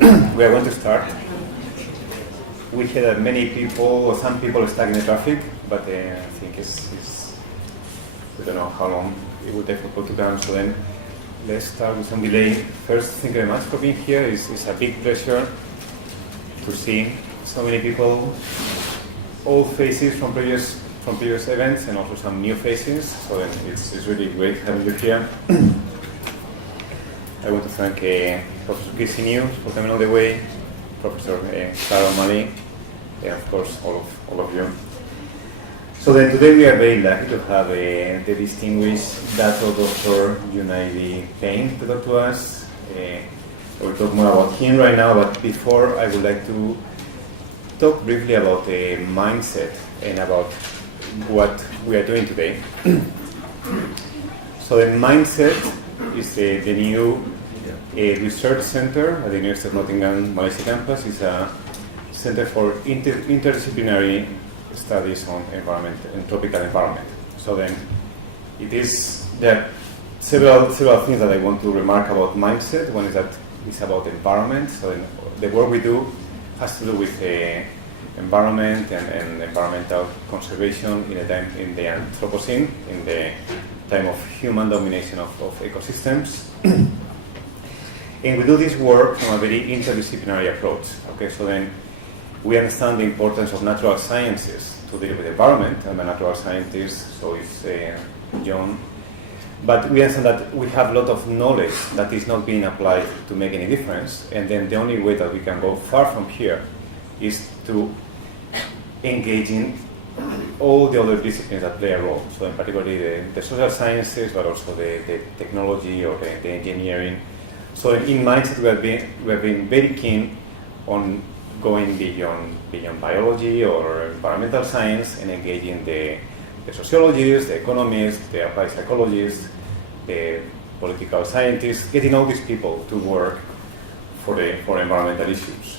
we are going to start. We had many people, or some people stuck in the traffic, but I think we don't know how long it will take for people to come, so then let's start with some delay. First, thank you very much for being here. It's a big pleasure to see so many people, old faces from previous events and also some new faces, so then it's really great having you here. I want to thank Professor Kisinius for coming all the way, Professor Sarah O'Malley, and of course all of you. So then today we are very lucky to have the distinguished Datuk Dr. Junaidi Payne to talk to us. We'll talk more about him right now, but before I would like to talk briefly about the mindset and about what we are doing today. So the mindset is the new research center at the University of Nottingham, Malaysia campus. It's a center for interdisciplinary studies on environment and tropical environment. So then there are several things that I want to remark about mindset. One is that it's about environment. So the work we do has to do with environment and environmental conservation in the Anthropocene, in the time of human domination of ecosystems. And we do this work from a very interdisciplinary approach. Okay, so then we understand the importance of natural sciences to deal with the environment. I'm a natural scientist, so is John. But we understand that we have a lot of knowledge that is not being applied to make any difference. And then the only way that we can go far from here is to engage in all the other disciplines that play a role. So in particular the social sciences, but also the technology or the engineering. So in mindset we have been very keen on going beyond biology or environmental science and engaging the sociologists, the economists, the applied psychologists, the political scientists, getting all these people to work for environmental issues.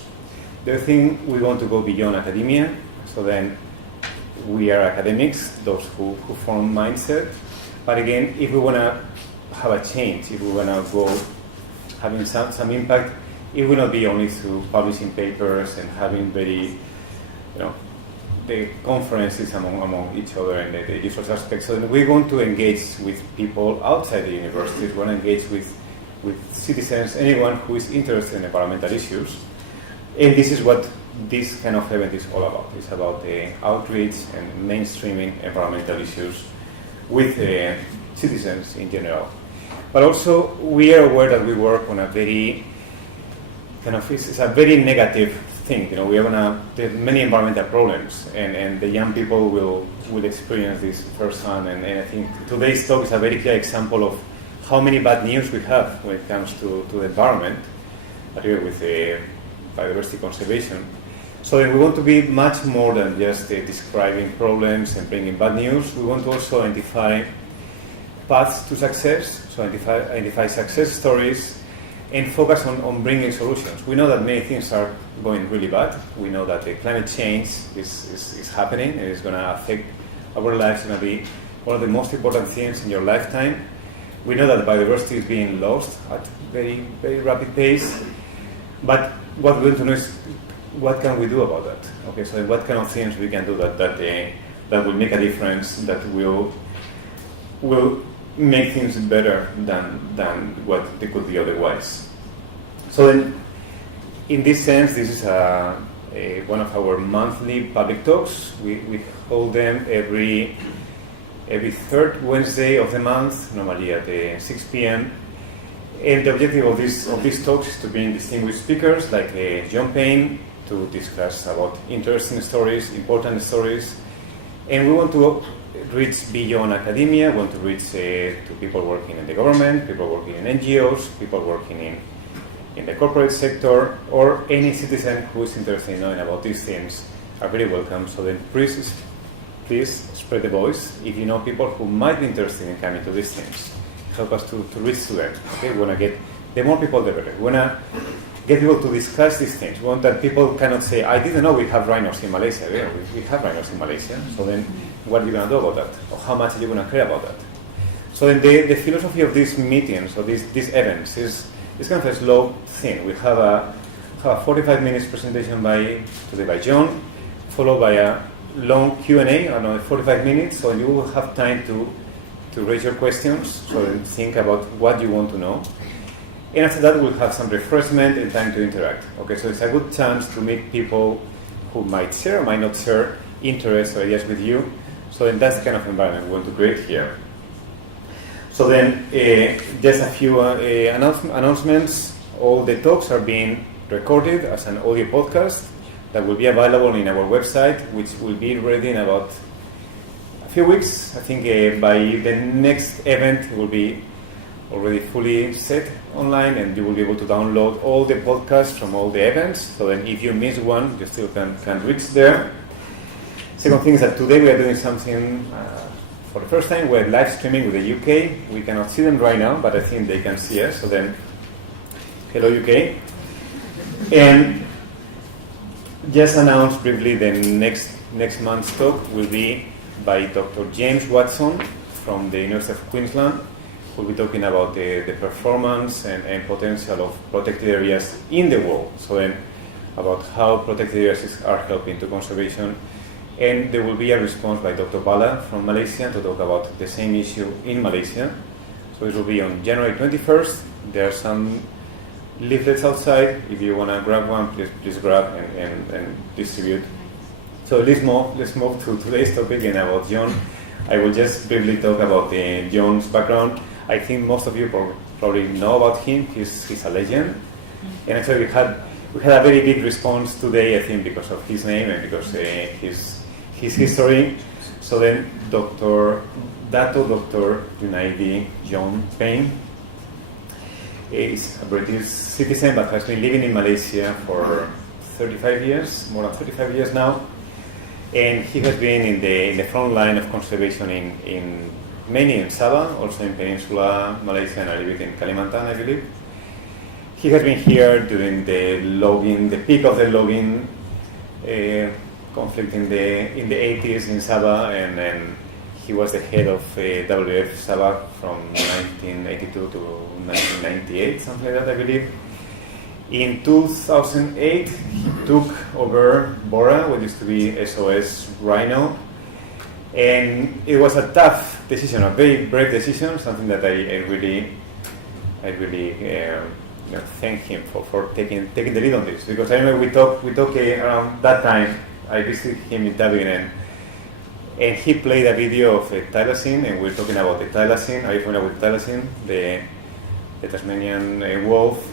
The other thing, we want to go beyond academia, so then we are academics, those who form mindset. But again, if we want to have a change, if we want to go having some impact, it will not be only through publishing papers and having very, the conferences among each other and the research aspects. So we want to engage with people outside the universities. We want to engage with citizens, anyone who is interested in environmental issues. And this is what this kind of event is all about. It's about the outreach and mainstreaming environmental issues with citizens in general. But also, we are aware that we work on a very it's a very negative thing. We have there are many environmental problems, and the young people will experience this firsthand. And I think today's talk is a very clear example of how many bad news we have when it comes to the environment, particularly with biodiversity conservation. So we want to be much more than just describing problems and bringing bad news. We want to also identify paths to success, so identify success stories, and focus on bringing solutions. We know that many things are going really bad. We know that the climate change is happening and it's going to affect our lives. It's going to be one of the most important things in your lifetime. We know that biodiversity is being lost at very, very rapid pace. But what we want to know is what can we do about that? Okay, so what kind of things we can do that will make a difference, that will make things better than what they could be otherwise. So then, in this sense, this is one of our monthly public talks. We hold them every third Wednesday of the month, normally at 6 p.m. And the objective of these talks is to bring distinguished speakers like John Payne to discuss about interesting stories, important stories. And we want to reach beyond academia. We want to reach to people working in the government, people working in NGOs, people working in the corporate sector, or any citizen who is interested in knowing about these things are very welcome. So then please spread the voice. If you know people who might be interested in coming to these things, help us to reach to them. Okay? We want to get the more people, the better. We want to get people to discuss these things. We want that people cannot say, I didn't know we have rhinos in Malaysia. Yeah, we have rhinos in Malaysia. So then what are you going to do about that? Or how much are you going to care about that? So then the philosophy of these meetings, or these events, is kind of a slow thing. We have have a 45 minutes presentation today by John, followed by a long Q&A, another 45 minutes, so you will have time to raise your questions, so then think about what you want to know. And after that, we'll have some refreshment and time to interact. Okay, so it's a good chance to meet people who might share or might not share interests or ideas with you. So then that's the kind of environment we want to create here. So then, just a few announcements. All the talks are being recorded as an audio podcast that will be available in our website, which will be ready in about a few weeks. I think by the next event it will be already fully set online, and you will be able to download all the podcasts from all the events. So then if you miss one, you still can reach there. Second thing is that today we are doing something for the first time. We're live streaming with the UK. We cannot see them right now, but I think they can see us. So then, hello UK. And just announce briefly the next month's talk will be by Dr. James Watson from the University of Queensland, who will be talking about the performance and potential of protected areas in the world. So then about how protected areas are helping to conservation. And there will be a response by Dr. Bala from Malaysia to talk about the same issue in Malaysia. So it will be on January 21st. There are some leaflets outside. If you want to grab one, please grab and distribute. So let's move to today's topic and about John. I will just briefly talk about John's background. I think most of you probably know about him. He's a legend. And actually we had a very big response today, I think, because of his name and because his history. So then Dr. Junaidi John Payne is a British citizen but has been living in Malaysia for 35 years, more than 35 years now. And he has been in the front line of conservation mainly in Sabah, also in Peninsula Malaysia, and a little bit in Kalimantan, I believe. He has been here during the peak of the logging conflict in the 80s in Sabah, and he was the head of WF Sabah from 1982 to 1998, something like that, I believe. In 2008, he took over Bora, what used to be SOS Rhino, and it was a tough decision, a very brave decision, something that I really thank him for taking the lead on this, because I remember we talked around that time. I visited him in Dublin, and he played a video of a thylacine, and we're talking about the thylacine. Are you familiar with thylacine, the Tasmanian wolf?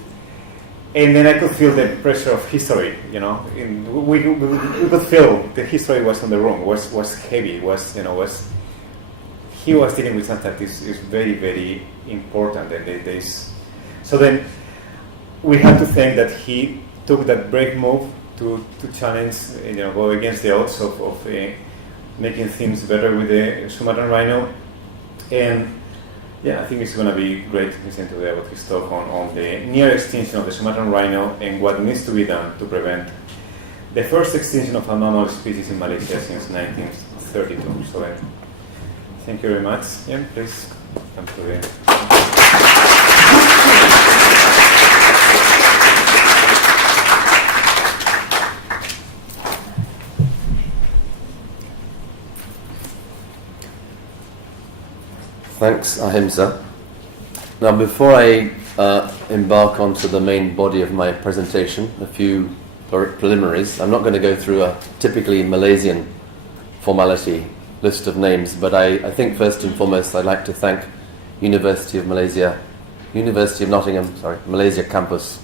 And then I could feel the pressure of history. We could feel the history was on the room, was heavy, he was dealing with something that is very, very important. And so then we have to thank that he took that brave move to challenge, go against the odds of making things better with the Sumatran Rhino. And I think it's going to be great to listen today about his talk on the near extinction of the Sumatran Rhino and what needs to be done to prevent the first extinction of a mammal species in Malaysia since 1932. So thank you very much. Please come to the... Thanks, Ahimsa. Now, before I embark onto the main body of my presentation, a few preliminaries. I'm not going to go through a typically Malaysian formality list of names, but I think first and foremost I'd like to thank University of Nottingham, Malaysia campus,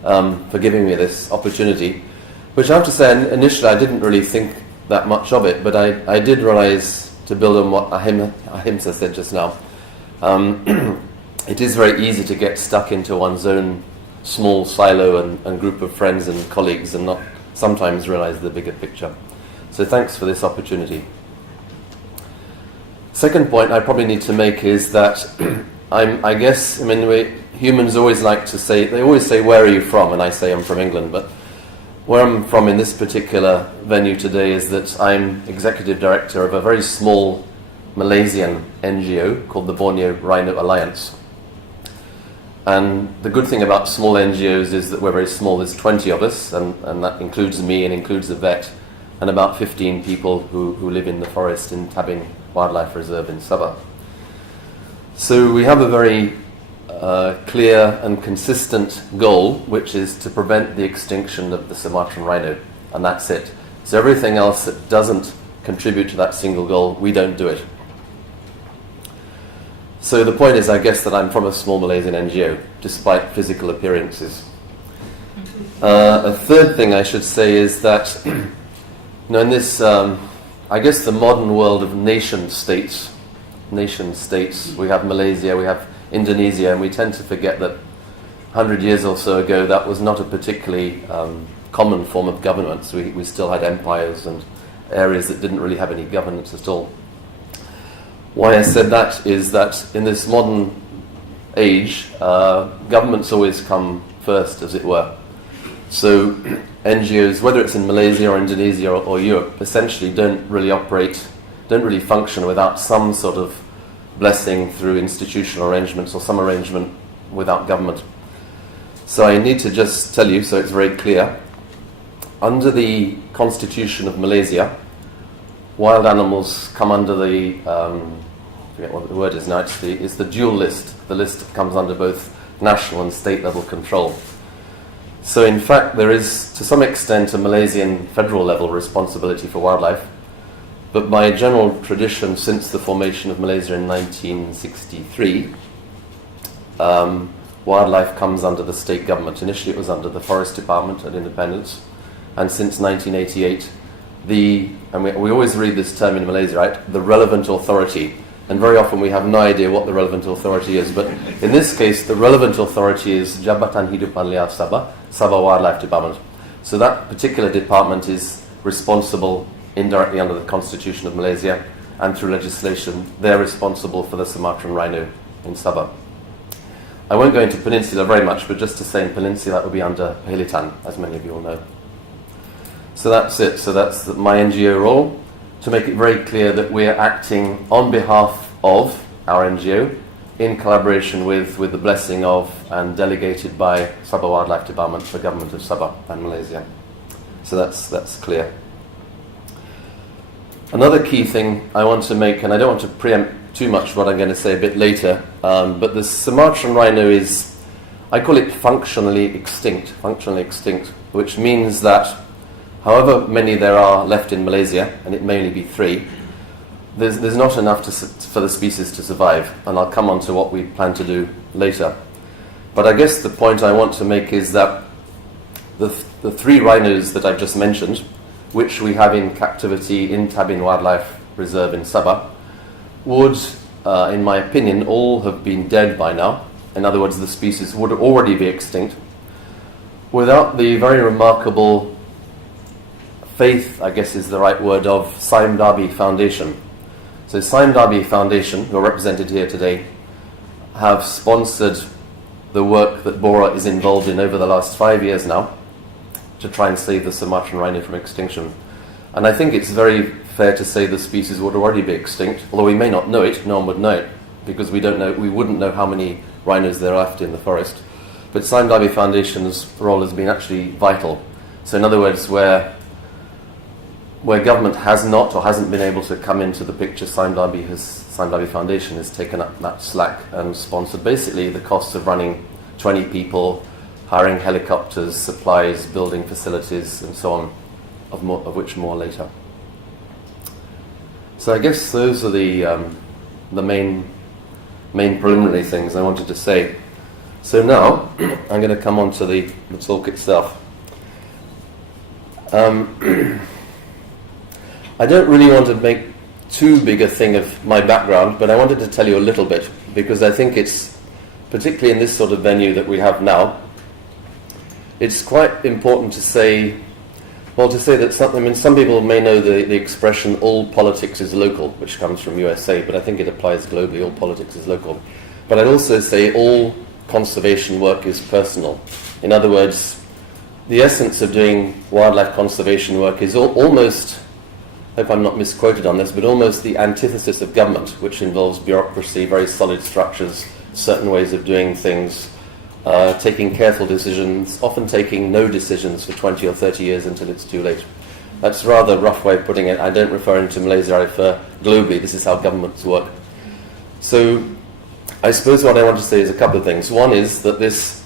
for giving me this opportunity, which I have to say initially I didn't really think that much of it, but I did realize, to build on what Ahimsa said just now, it is very easy to get stuck into one's own small silo and group of friends and colleagues and not sometimes realize the bigger picture. So thanks for this opportunity. Second point I probably need to make is that humans always like to say, they always say, where are you from? And I say I'm from England, but where I'm from in this particular venue today is that I'm executive director of a very small Malaysian NGO called the Borneo Rhino Alliance. And the good thing about small NGOs is that we're very small. There's 20 of us, and that includes me and includes a vet, and about 15 people who live in the forest in Tabin Wildlife Reserve in Sabah. So we have a very clear and consistent goal, which is to prevent the extinction of the Sumatran rhino, and that's it. So everything else that doesn't contribute to that single goal, we don't do it. So the point is, I guess, that I'm from a small Malaysian NGO, despite physical appearances. A third thing I should say is that, in this, I guess, the modern world of nation states, we have Malaysia, we have Indonesia, and we tend to forget that 100 years or so ago, that was not a particularly common form of governance. We still had empires and areas that didn't really have any governance at all. Why I said that is that in this modern age, governments always come first, as it were. So NGOs, whether it's in Malaysia or Indonesia or Europe, essentially don't really function without some sort of blessing through institutional arrangements or some arrangement without government. So I need to just tell you, so it's very clear, under the Constitution of Malaysia, wild animals come under the, I forget what the word is now, it's the dual list, the list that comes under both national and state level control. So in fact there is to some extent a Malaysian federal level responsibility for wildlife, but by general tradition since the formation of Malaysia in 1963, wildlife comes under the state government. Initially it was under the Forest Department at independence, and since 1988 and we always read this term in Malaysia, right? The relevant authority. And very often we have no idea what the relevant authority is. But in this case, the relevant authority is Jabatan Hidupan Liar Sabah, Sabah Wildlife Department. So that particular department is responsible indirectly under the Constitution of Malaysia, and through legislation, they're responsible for the Sumatran rhino in Sabah. I won't go into Peninsula very much, but just to say in Peninsula that will be under Pahilitan, as many of you will know. So that's it. So that's my NGO role, to make it very clear that we're acting on behalf of our NGO in collaboration with the blessing of and delegated by Sabah Wildlife Department, the government of Sabah and Malaysia. So that's clear. Another key thing I want to make, and I don't want to preempt too much what I'm going to say a bit later, but the Sumatran rhino is, I call it functionally extinct, which means that however many there are left in Malaysia, and it may only be 3, there's not enough for the species to survive, and I'll come on to what we plan to do later. But I guess the point I want to make is that the 3 rhinos that I've just mentioned, which we have in captivity in Tabin Wildlife Reserve in Sabah, would, in my opinion, all have been dead by now. In other words, the species would already be extinct, without the very remarkable faith, I guess is the right word, of Saim Darby Foundation. So Saim Darby Foundation, who are represented here today, have sponsored the work that Bora is involved in over the last 5 years now to try and save the Sumatran rhino from extinction. And I think it's very fair to say the species would already be extinct, although we may not know it, no one would know it, because we wouldn't know how many rhinos there are left in the forest. But Saim Darby Foundation's role has been actually vital. So in other words, where government has not or hasn't been able to come into the picture, Saim Darby Foundation has taken up that slack and sponsored basically the costs of running 20 people, hiring helicopters, supplies, building facilities, and so on, of which more later. So I guess those are the main preliminary things I wanted to say. So now I'm going to come on to the talk itself. I don't really want to make too big a thing of my background, but I wanted to tell you a little bit, because I think it's, particularly in this sort of venue that we have now, it's quite important to say that some people may know the expression all politics is local, which comes from USA, but I think it applies globally, all politics is local. But I'd also say all conservation work is personal. In other words, the essence of doing wildlife conservation work is almost, I hope I'm not misquoted on this, but almost the antithesis of government, which involves bureaucracy, very solid structures, certain ways of doing things, taking careful decisions, often taking no decisions for 20 or 30 years until it's too late. That's a rather rough way of putting it. I don't refer to Malaysia, I refer globally. This is how governments work. So I suppose what I want to say is a couple of things. One is that this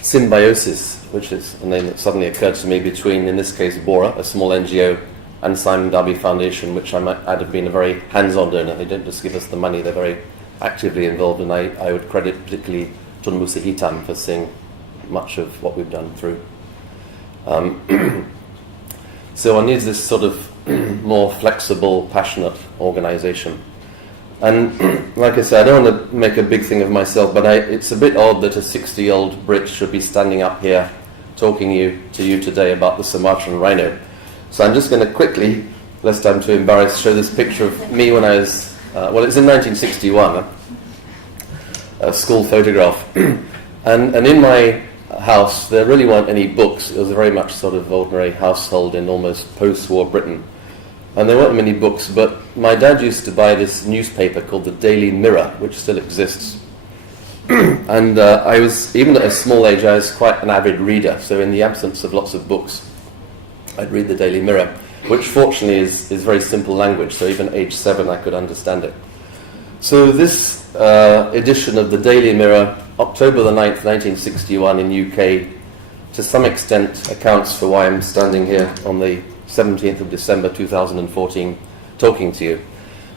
symbiosis, which is a name that suddenly occurred to me, between, in this case, Bora, a small NGO, and Simon Darby Foundation, which I might add have been a very hands-on donor. They don't just give us the money, they're very actively involved, and I would credit particularly Tun Musa Hitam for seeing much of what we've done through. So one needs this sort of more flexible, passionate organisation. And like I said, I don't want to make a big thing of myself, but it's a bit odd that a 60-year-old Brit should be standing up here talking to you today about the Sumatran rhino. So I'm just going to quickly, lest I'm too embarrassed, show this picture of me when I was, well, it's in 1961, a school photograph. and in my house, there really weren't any books. It was a very much sort of ordinary household in almost post-war Britain. And there weren't many books, but my dad used to buy this newspaper called the Daily Mirror, which still exists. And I was, even at a small age, I was quite an avid reader. So in the absence of lots of books, I'd read the Daily Mirror, which fortunately is very simple language, so even age 7 I could understand it. So this edition of the Daily Mirror, October the 9th, 1961 in UK, to some extent accounts for why I'm standing here on the 17th of December 2014 talking to you.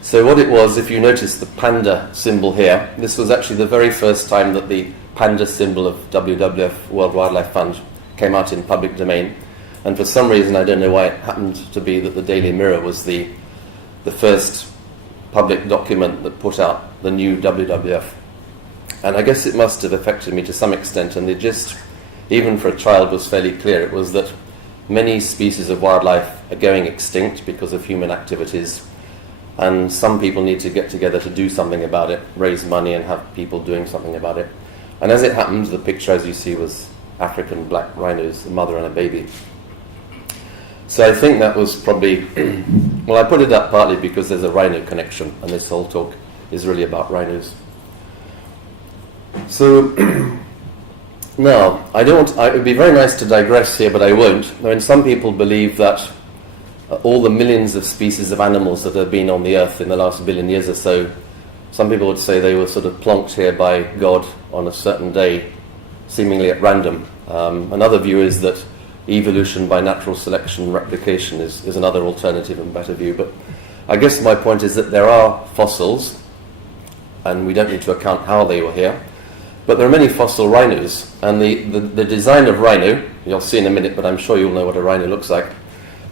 So what it was, if you notice the panda symbol here, this was actually the very first time that the panda symbol of WWF, World Wildlife Fund, came out in public domain. And for some reason, I don't know why, it happened to be that the Daily Mirror was the first public document that put out the new WWF. And I guess it must have affected me to some extent, and the gist, even for a child, was fairly clear. It was that many species of wildlife are going extinct because of human activities, and some people need to get together to do something about it, raise money and have people doing something about it. And as it happens, the picture, as you see, was African black rhinos, a mother and a baby. So I think that was probably, well, I put it up partly because there's a rhino connection, and this whole talk is really about rhinos. So now, it would be very nice to digress here, but I won't. I mean, some people believe that all the millions of species of animals that have been on the earth in the last billion years or so, some people would say they were sort of plonked here by God on a certain day, seemingly at random. Another view is that evolution by natural selection replication is another alternative and better view. But I guess my point is that there are fossils, and we don't need to account how they were here, but there are many fossil rhinos, and the design of rhino, you'll see in a minute, but I'm sure you'll know what a rhino looks like.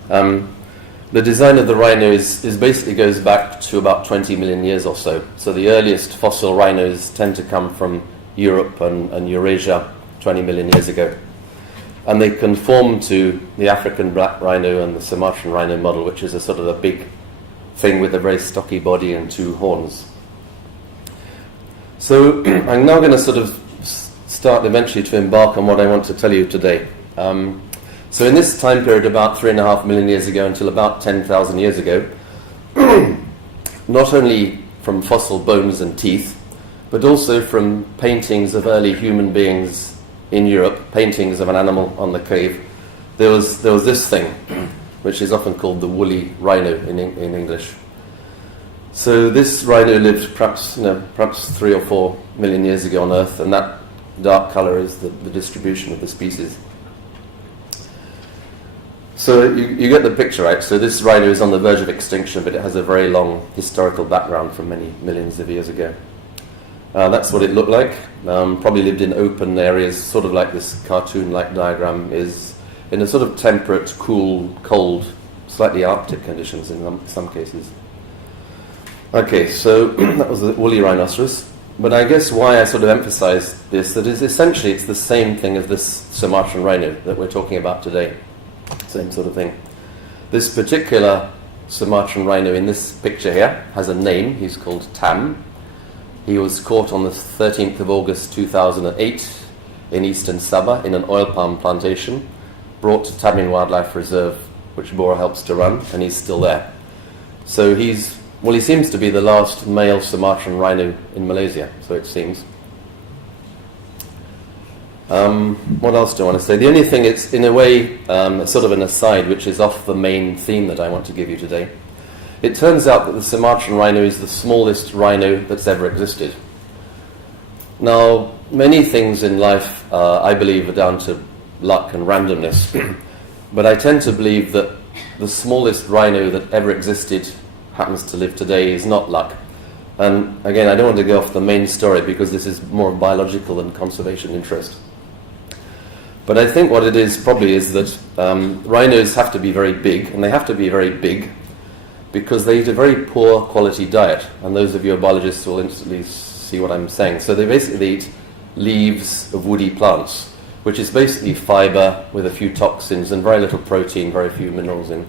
The design of the rhino is basically goes back to about 20 million years or so. So the earliest fossil rhinos tend to come from Europe and Eurasia 20 million years ago. And they conform to the African black rhino and the Sumatran rhino model, which is a sort of a big thing with a very stocky body and 2 horns. So I'm now going to sort of start eventually to embark on what I want to tell you today. So in this time period, about 3.5 million years ago until about 10,000 years ago, not only from fossil bones and teeth, but also from paintings of early human beings in Europe, paintings of an animal on the cave, there was this thing, which is often called the woolly rhino in English. So this rhino lived perhaps 3 or 4 million years ago on Earth, and that dark colour is the distribution of the species. So you get the picture, right? So this rhino is on the verge of extinction, but it has a very long historical background from many millions of years ago. That's what it looked like. Probably lived in open areas, sort of like this cartoon-like diagram is, in a sort of temperate, cool, cold, slightly Arctic conditions in some cases. Okay, so that was the woolly rhinoceros. But I guess why I sort of emphasize this, that is essentially it's the same thing as this Sumatran rhino that we're talking about today. Same sort of thing. This particular Sumatran rhino in this picture here has a name. He's called Tam. He was caught on the 13th of August 2008 in eastern Sabah in an oil palm plantation, brought to Tamin Wildlife Reserve, which Bora helps to run, and he's still there. So he seems to be the last male Sumatran rhino in Malaysia, so it seems. What else do I want to say? The only thing, it's in a way sort of an aside, which is off the main theme that I want to give you today. It turns out that the Sumatran rhino is the smallest rhino that's ever existed. Now, many things in life, I believe, are down to luck and randomness, but I tend to believe that the smallest rhino that ever existed happens to live today is not luck. And again, I don't want to go off the main story because this is more biological and conservation interest. But I think what it is probably is that rhinos have to be very big, and they have to be very big because they eat a very poor quality diet. And those of you who are biologists will instantly see what I'm saying. So they basically eat leaves of woody plants, which is basically fiber with a few toxins and very little protein, very few minerals in.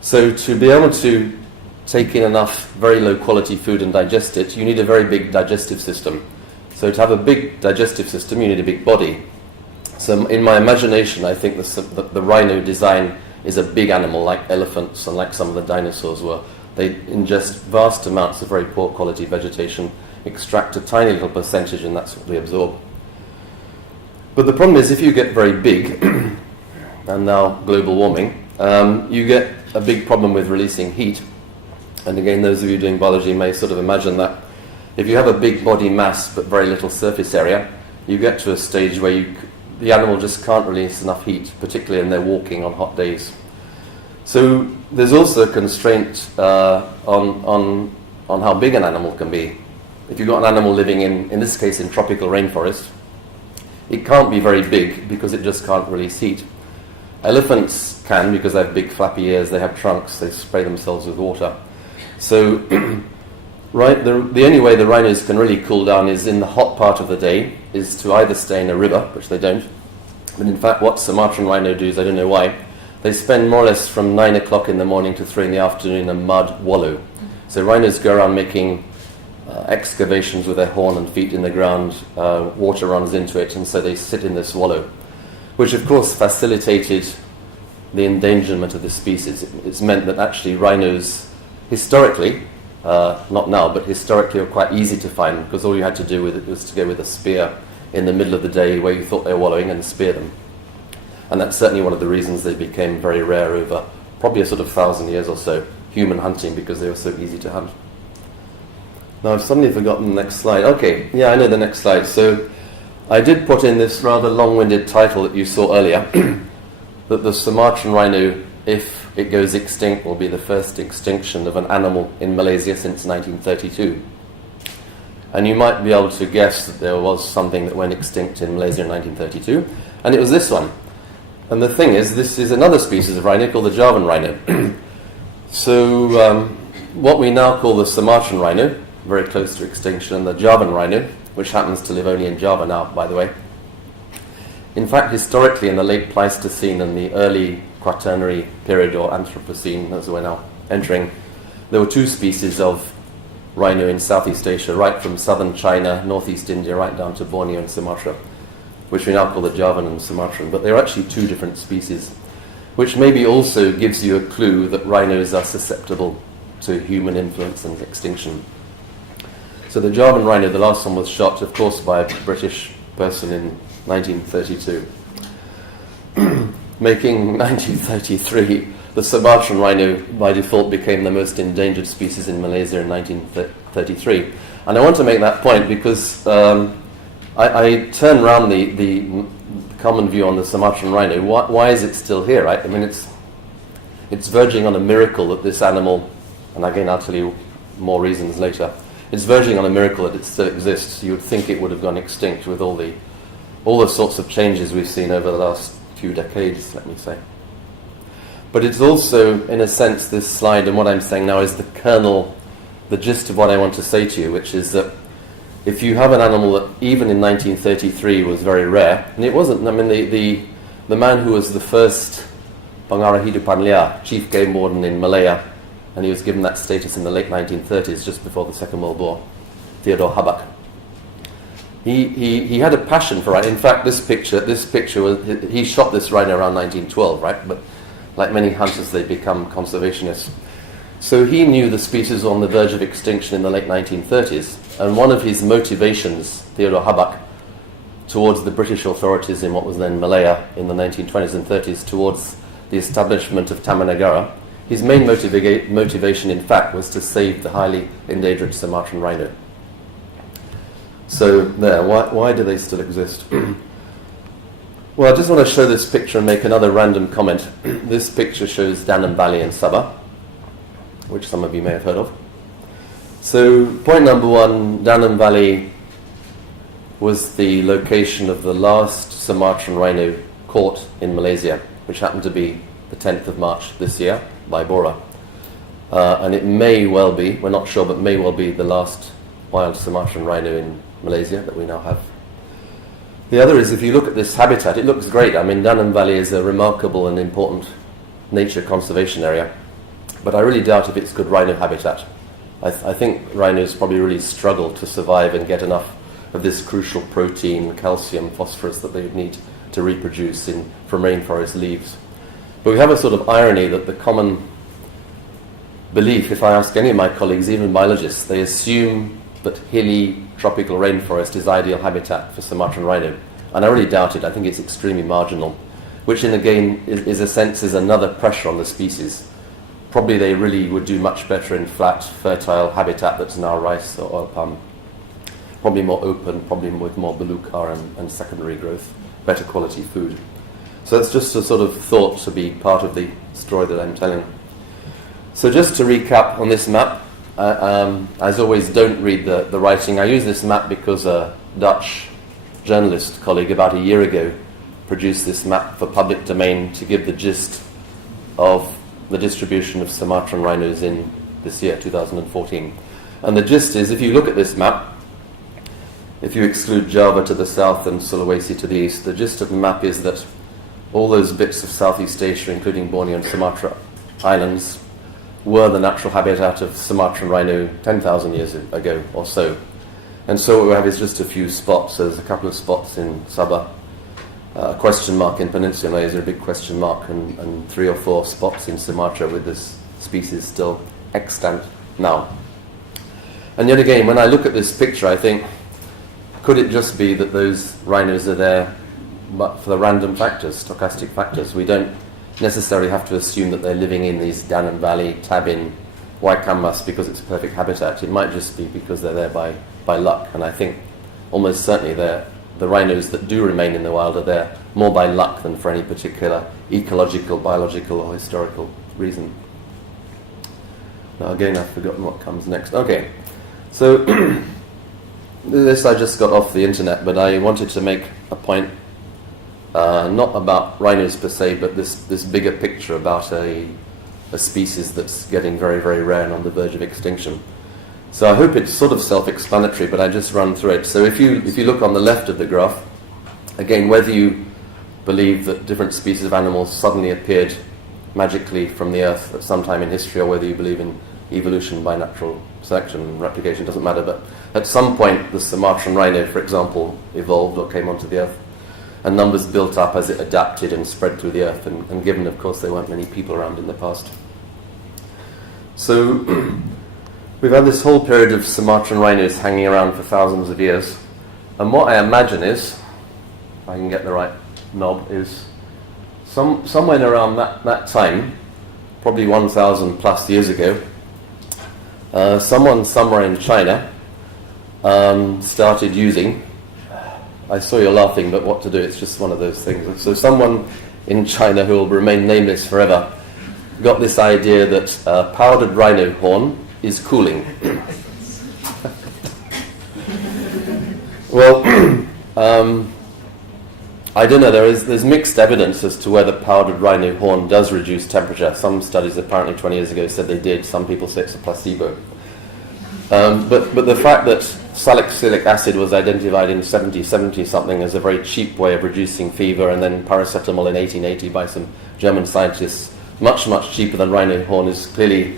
So to be able to take in enough very low quality food and digest it, you need a very big digestive system. So to have a big digestive system, you need a big body. So in my imagination, I think the rhino design is a big animal like elephants and like some of the dinosaurs were. They ingest vast amounts of very poor quality vegetation, extract a tiny little percentage, and that's what they absorb. But the problem is if you get very big, and now global warming, you get a big problem with releasing heat. And again, those of you doing biology may sort of imagine that if you have a big body mass but very little surface area, you get to a stage where the animal just can't release enough heat, particularly when they're walking on hot days. So there's also a constraint on how big an animal can be. If you've got an animal living in this case, in tropical rainforest, it can't be very big because it just can't release heat. Elephants can because they have big flappy ears, they have trunks, they spray themselves with water. So the only way the rhinos can really cool down is in the hot part of the day, is to either stay in a river, which they don't. But in fact, what Sumatran rhino do is, I don't know why, they spend more or less from 9 o'clock in the morning to 3 in the afternoon in a mud wallow. So rhinos go around making excavations with their horn and feet in the ground, water runs into it, and so they sit in this wallow, which of course facilitated the endangerment of the species. It's meant that actually rhinos, historically, not now, but historically, were quite easy to find because all you had to do with it was to go with a spear in the middle of the day where you thought they were wallowing and spear them. And that's certainly one of the reasons they became very rare over probably a sort of 1,000 years or so, human hunting, because they were so easy to hunt. Now I've suddenly forgotten the next slide. Okay, yeah, I know the next slide. So I did put in this rather long-winded title that you saw earlier, that the Sumatran rhino, if it goes extinct, will be the first extinction of an animal in Malaysia since 1932. And you might be able to guess that there was something that went extinct in Malaysia in 1932, and it was this one. And the thing is, this is another species of rhino called the Javan rhino. So what we now call the Sumatran rhino, very close to extinction, and the Javan rhino, which happens to live only in Java now, by the way. In fact, historically, in the late Pleistocene and the early Quaternary period, or Anthropocene, as we're now entering, there were two species of rhino in Southeast Asia, right from southern China, northeast India, right down to Borneo and Sumatra, which we now call the Javan and Sumatran. But they're actually two different species, which maybe also gives you a clue that rhinos are susceptible to human influence and extinction. So the Javan rhino, the last one, was shot, of course, by a British person in 1932. Making 1933, the Sumatran rhino by default became the most endangered species in Malaysia in 1933. And I want to make that point because I turn around the common view on the Sumatran rhino. Why is it still here, right? I mean, it's verging on a miracle that this animal, and again I'll tell you more reasons later, it's verging on a miracle that it still exists. You would think it would have gone extinct with all the sorts of changes we've seen over the last few decades, let me say. But it's also, in a sense, this slide and what I'm saying now is the kernel, the gist of what I want to say to you, which is that if you have an animal that even in 1933 was very rare, and it wasn't, I mean, the man who was the first Pengarah Hidupan Liar, chief game warden in Malaya, and he was given that status in the late 1930s, just before the Second World War, Theodore Habak. He had a passion for it. In fact, this picture was, he shot this rhino around 1912, right? But like many hunters, they become conservationists. So he knew the species on the verge of extinction in the late 1930s, and one of his motivations, Theodore Habak, towards the British authorities in what was then Malaya in the 1920s and 30s towards the establishment of Tamanagara, his main motivation, in fact, was to save the highly endangered Sumatran rhino. So there, why do they still exist? Well, I just want to show this picture and make another random comment. This picture shows Danam Valley in Sabah, which some of you may have heard of. So point number one, Danam Valley was the location of the last Sumatran rhino caught in Malaysia, which happened to be the 10th of March this year by Bora. And it may well be, we're not sure, but may well be the last wild Sumatran rhino in Malaysia that we now have. The other is, if you look at this habitat, it looks great. I mean, Danam Valley is a remarkable and important nature conservation area, but I really doubt if it's good rhino habitat. I think rhinos probably really struggle to survive and get enough of this crucial protein, calcium, phosphorus that they would need to reproduce from rainforest leaves. But we have a sort of irony that the common belief, if I ask any of my colleagues, even biologists, they assume that hilly tropical rainforest is ideal habitat for Sumatran rhino. And I really doubt it. I think it's extremely marginal, which in again is another pressure on the species. Probably they really would do much better in flat, fertile habitat that's now rice or oil palm. Probably more open, probably with more belukar and secondary growth, better quality food. So that's just a sort of thought to be part of the story that I'm telling. So just to recap on this map, as always, don't read the writing. I use this map because a Dutch journalist colleague about a year ago produced this map for public domain to give the gist of the distribution of Sumatran rhinos in this year, 2014. And the gist is, if you look at this map, if you exclude Java to the south and Sulawesi to the east, the gist of the map is that all those bits of Southeast Asia, including Borneo and Sumatra islands, were the natural habitat of Sumatran rhino 10,000 years ago or so. And so what we have is just a few spots. So there's a couple of spots in Sabah, a question mark in Peninsula Malaysia, a big question mark, and 3 or 4 spots in Sumatra with this species still extant now. And yet again, when I look at this picture, I think, could it just be that those rhinos are there but for the random factors, stochastic factors? We don't necessarily have to assume that they're living in these Danam Valley, Tabin, Waikamas because it's perfect habitat. It might just be because they're there by luck. And I think almost certainly the rhinos that do remain in the wild are there more by luck than for any particular ecological, biological or historical reason. Now again, I've forgotten what comes next. Okay, so this I just got off the internet, but I wanted to make a point not about rhinos per se, but this bigger picture about a species that's getting very, very rare and on the verge of extinction. So I hope it's sort of self-explanatory, but I just run through it. So if you look on the left of the graph, again, whether you believe that different species of animals suddenly appeared magically from the earth at some time in history, or whether you believe in evolution by natural selection and replication, doesn't matter, but at some point the Sumatran rhino, for example, evolved or came onto the earth, and numbers built up as it adapted and spread through the earth, and given, of course, there weren't many people around in the past. So we've had this whole period of Sumatran rhinos hanging around for thousands of years, and what I imagine is, if I can get the right knob, is somewhere around that time, probably 1,000 plus years ago, someone somewhere in China started using, I saw you laughing, but what to do, it's just one of those things. So someone in China, who will remain nameless forever, got this idea that powdered rhino horn is cooling. Well, I don't know, there's mixed evidence as to whether powdered rhino horn does reduce temperature. Some studies apparently 20 years ago said they did, some people say it's a placebo. But the fact that salicylic acid was identified in 70 something as a very cheap way of reducing fever, and then paracetamol in 1880 by some German scientists, much cheaper than rhino horn, is clearly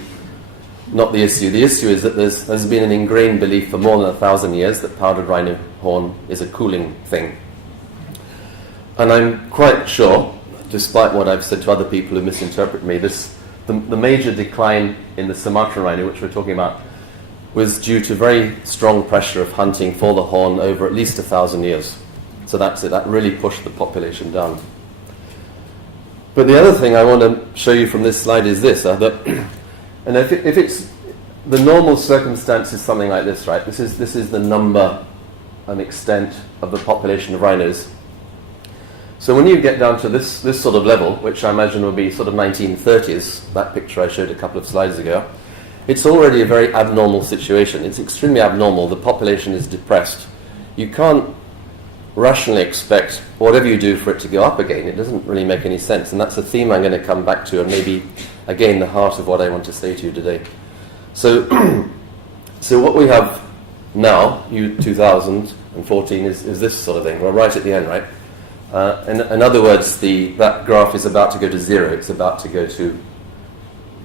not the issue. The issue is that there's been an ingrained belief for more than 1,000 years that powdered rhino horn is a cooling thing. And I'm quite sure, despite what I've said to other people who misinterpret me, the major decline in the Sumatran rhino, which we're talking about, was due to very strong pressure of hunting for the horn over at least 1,000 years. So that's it. That really pushed the population down. But the other thing I want to show you from this slide is this, that and if it's the normal circumstance is something like this, right? This is the number and extent of the population of rhinos. So when you get down to this sort of level, which I imagine will be sort of 1930s, that picture I showed a couple of slides ago, it's already a very abnormal situation. It's extremely abnormal. The population is depressed. You can't rationally expect whatever you do for it to go up again. It doesn't really make any sense. And that's a theme I'm going to come back to, and maybe, again, the heart of what I want to say to you today. So, so what we have now, 2014, is this sort of thing. We're right at the end, right? In other words, that graph is about to go to zero. It's about to go to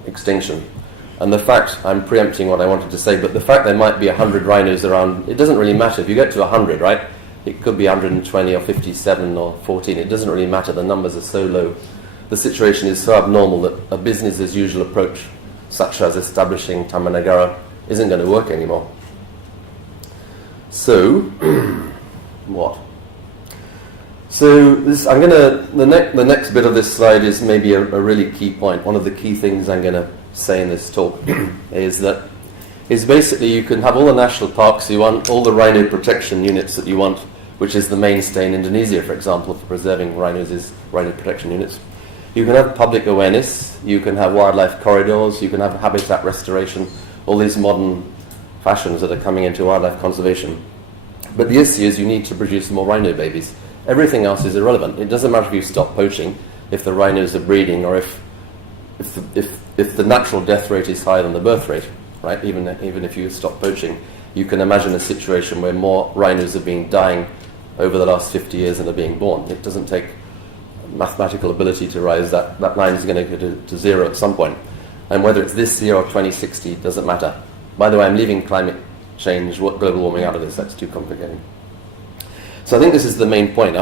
extinction. And the fact, I'm preempting what I wanted to say, but the fact there might be 100 rhinos around, it doesn't really matter. If you get to 100, right, it could be 120 or 57 or 14. It doesn't really matter. The numbers are so low. The situation is so abnormal that a business as usual approach, such as establishing Tamanagara, isn't going to work anymore. So, what? So the next bit of this slide is maybe a really key point. One of the key things I'm going to say in this talk is basically you can have all the national parks you want, all the rhino protection units that you want, which is the mainstay in Indonesia, for example, for preserving rhinos is rhino protection units. You can have public awareness, you can have wildlife corridors, you can have habitat restoration, all these modern fashions that are coming into wildlife conservation. But the issue is you need to produce more rhino babies. Everything else is irrelevant. It doesn't matter if you stop poaching, if the rhinos are breeding, or if the natural death rate is higher than the birth rate, right? Even if you stop poaching, you can imagine a situation where more rhinos are dying over the last 50 years than are being born. It doesn't take mathematical ability to rise. That line is going to go to zero at some point. And whether it's this year or 2060 doesn't matter. By the way, I'm leaving climate change, global warming out of this. That's too complicated. So I think this is the main point.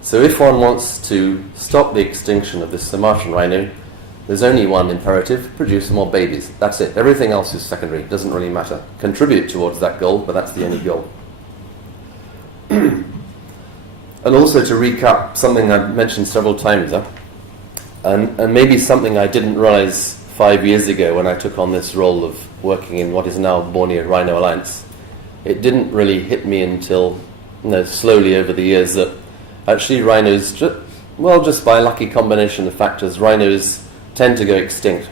So if one wants to stop the extinction of this Sumatran rhino, there's only one imperative: produce more babies. That's it. Everything else is secondary. It doesn't really matter. Contribute towards that goal, but that's the only goal. And also to recap something I've mentioned several times, and maybe something I didn't realize 5 years ago when I took on this role of working in what is now Borneo Rhino Alliance. It didn't really hit me until slowly over the years that actually rhinos, just by a lucky combination of factors, rhinos tend to go extinct.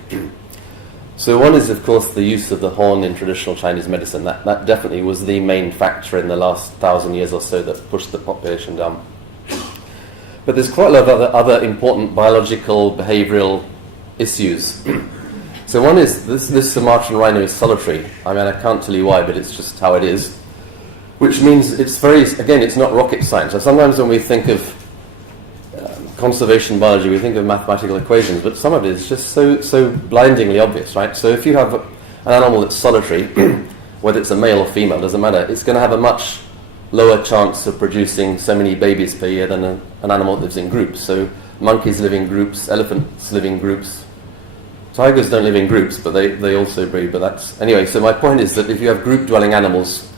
So one is, of course, the use of the horn in traditional Chinese medicine. That definitely was the main factor in the last 1,000 years or so that pushed the population down. But there's quite a lot of other important biological, behavioral issues. So one is this Sumatran rhino is solitary. I mean, I can't tell you why, but it's just how it is. Which means it's not rocket science. So sometimes when we think of conservation biology, we think of mathematical equations, but some of it is just so blindingly obvious, right? So if you have an animal that's solitary, whether it's a male or female, doesn't matter, it's going to have a much lower chance of producing so many babies per year than an animal that lives in groups. So monkeys live in groups, elephants live in groups, tigers don't live in groups, but they also breed. But that's anyway. So my point is that if you have group-dwelling animals,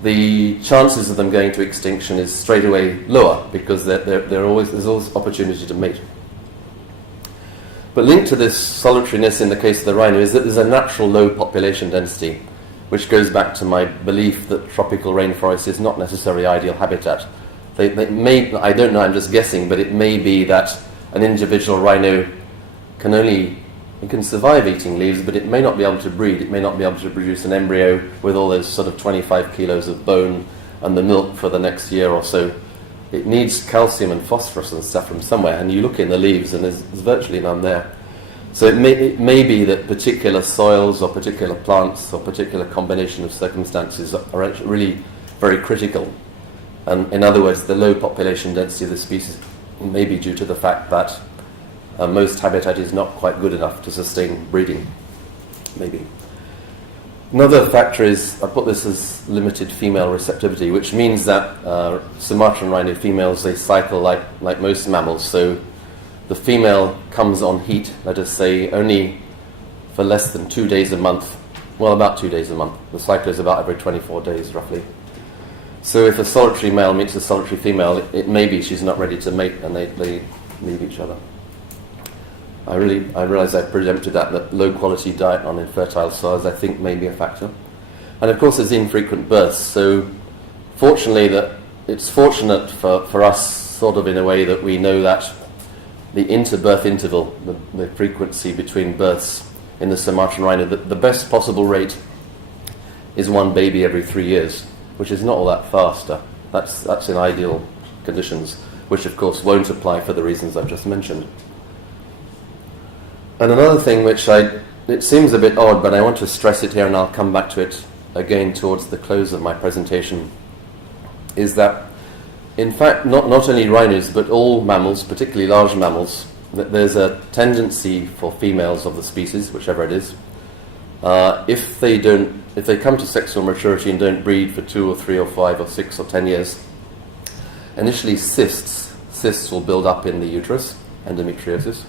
the chances of them going to extinction is straight away lower because there's always opportunity to mate. But linked to this solitariness in the case of the rhino is that there's a natural low population density, which goes back to my belief that tropical rainforest is not necessarily ideal habitat. They may, I don't know, I'm just guessing, but it may be that an individual rhino can survive eating leaves, but it may not be able to breed. It may not be able to produce an embryo with all those sort of 25 kilos of bone and the milk for the next year or so. It needs calcium and phosphorus and stuff from somewhere, and you look in the leaves and there's virtually none there. So it may be that particular soils or particular plants or particular combination of circumstances are actually really very critical. And in other words, the low population density of the species may be due to the fact that most habitat is not quite good enough to sustain breeding, maybe. Another factor is, I put this as limited female receptivity, which means that Sumatran rhino females, they cycle like most mammals. So the female comes on heat, let us say, only for less than 2 days a month. Well, about 2 days a month. The cycle is about every 24 days, roughly. So if a solitary male meets a solitary female, it may be she's not ready to mate and they leave each other. I realise I preempted that low quality diet on infertile soils I think may be a factor. And of course there's infrequent births, so fortunately it's fortunate for us sort of in a way that we know that the interbirth interval, the frequency between births in the Sumatran rhino, the best possible rate is one baby every 3 years, which is not all that fast. That's in ideal conditions, which of course won't apply for the reasons I've just mentioned. And another thing which it seems a bit odd, but I want to stress it here and I'll come back to it again towards the close of my presentation, is that in fact not only rhinos but all mammals, particularly large mammals, that there's a tendency for females of the species, whichever it is, if they come to sexual maturity and don't breed for 2 or 3 or 5 or 6 or 10 years, initially cysts will build up in the uterus, endometriosis,